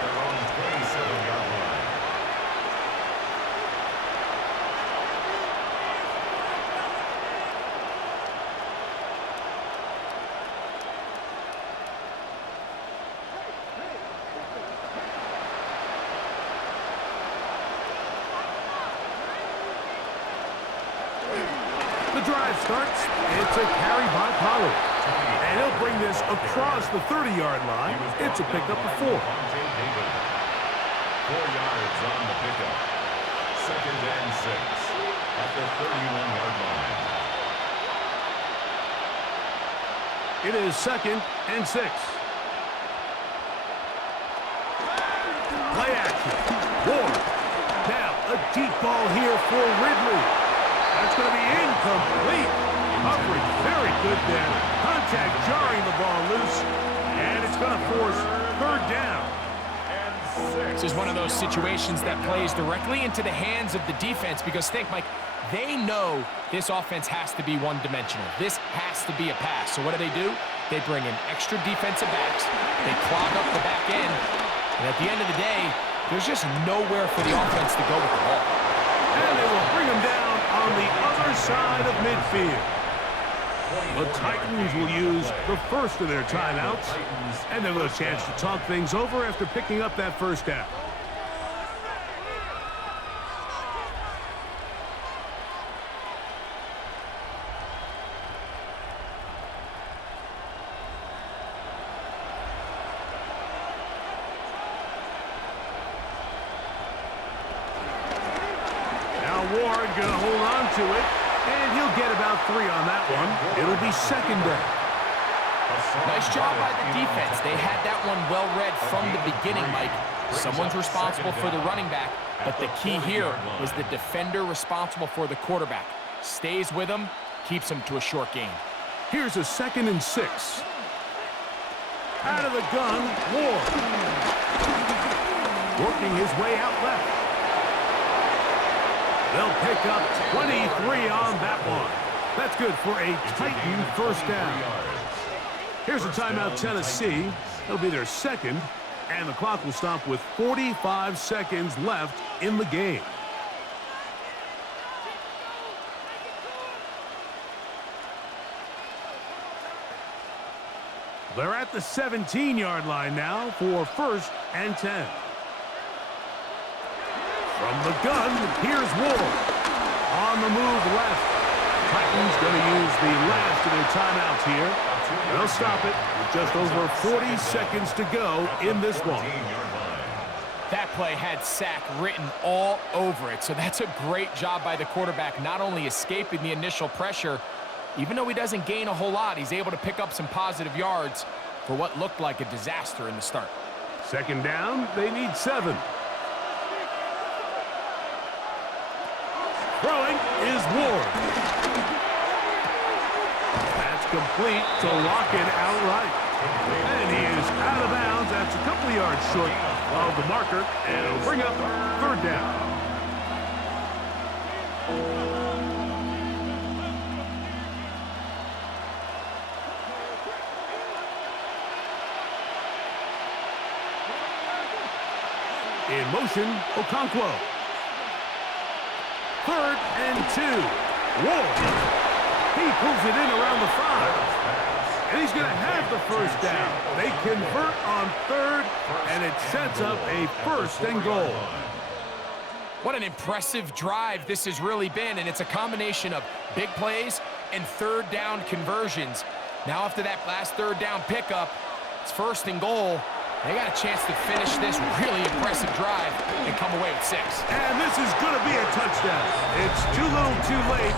Drive starts. It's a carry by Pollard. And he'll bring this across the 30-yard line. It's a pickup of 4. 4 yards on the pickup. 2nd and 6 at the 31-yard line. It is 2nd and 6. Play action. Ward. Now a deep ball here for Ridley. That's going to be incomplete. Coverage very good there. Contact jarring the ball loose. And it's going to force 3rd down. This is one of those situations that plays directly into the hands of the defense because think, Mike, they know this offense has to be one-dimensional. This has to be a pass. So what do? They bring in extra defensive backs. They clog up the back end. And at the end of the day, there's just nowhere for the offense to go with the ball. And they will bring him down on the other side of midfield. The Titans will use the first of their timeouts, and they'll have a chance to talk things over after picking up that first down. going to hold on to it, and he'll get about 3 on that one. It'll be second down. Nice job by the defense. They had that one well read from the beginning, Mike. Someone's responsible for the running back, but the key here was the defender responsible for the quarterback. Stays with him, keeps him to a short gain. Here's a 2nd and 6. Out of the gun, Ward. Working his way out left. They'll pick up 23 on that one. That's good for a Titan first down. Here's a timeout, Tennessee. It'll be their 2nd, and the clock will stop with 45 seconds left in the game. They're at the 17-yard line now for 1st and 10. From the gun, here's Ward. On the move left. Titans going to use the last of their timeouts here. They'll stop it with just over 40 seconds to go in this one. That play had sack written all over it, so that's a great job by the quarterback, not only escaping the initial pressure, even though he doesn't gain a whole lot, he's able to pick up some positive yards for what looked like a disaster in the start. 2nd down, they need 7. Throwing is Ward. That's complete to lock it outright. And he is out of bounds. That's a couple of yards short of the marker, and it'll bring up 3rd down. In motion, Okonkwo. 3rd and 2. Ward. He pulls it in around the 5. And he's going to have the first down. They convert on 3rd, and it sets up a 1st and goal. What an impressive drive this has really been, and it's a combination of big plays and 3rd down conversions. Now after that last 3rd down pickup, it's 1st and goal. They got a chance to finish this really impressive drive and come away with 6. And this is going to be a touchdown. It's too little too late.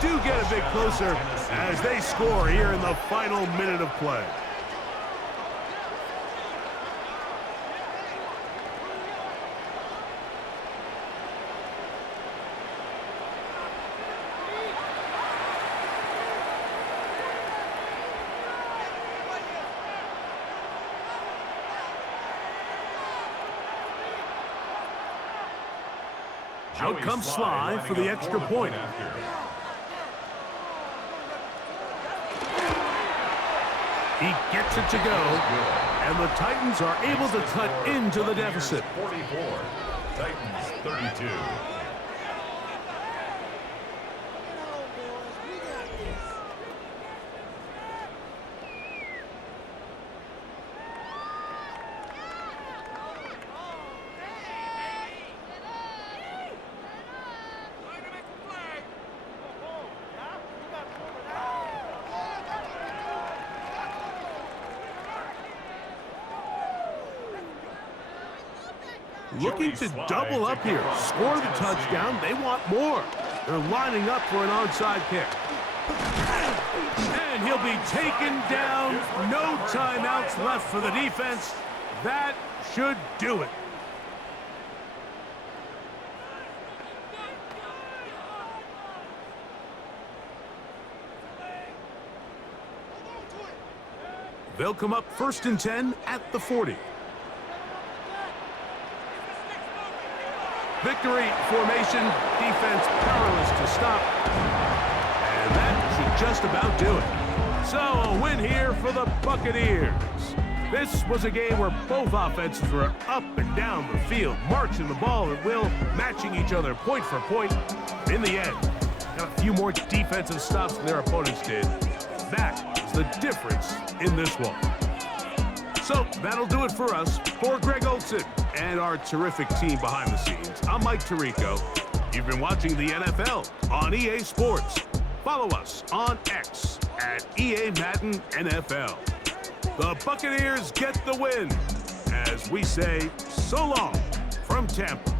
They do get a bit closer as they score here in the final minute of play. Out comes Sly for the extra point. He gets it to go, and the Titans are able to cut into the deficit. 44, Titans 32. Looking to double up here, score the touchdown. They want more. They're lining up for an onside kick. And he'll be taken down. No timeouts left for the defense. That should do it. They'll come up 1st and 10 at the 40. Victory formation, defense powerless to stop. And that should just about do it. So a win here for the Buccaneers. This was a game where both offenses were up and down the field, marching the ball at will, matching each other point for point. In the end, got a few more defensive stops than their opponents did. That is the difference in this one. So that'll do it for us. For Greg Olson and our terrific team behind the scenes, I'm Mike Tirico. You've been watching the NFL on EA Sports. Follow us on X at EA Madden NFL. The Buccaneers get the win as we say so long from Tampa.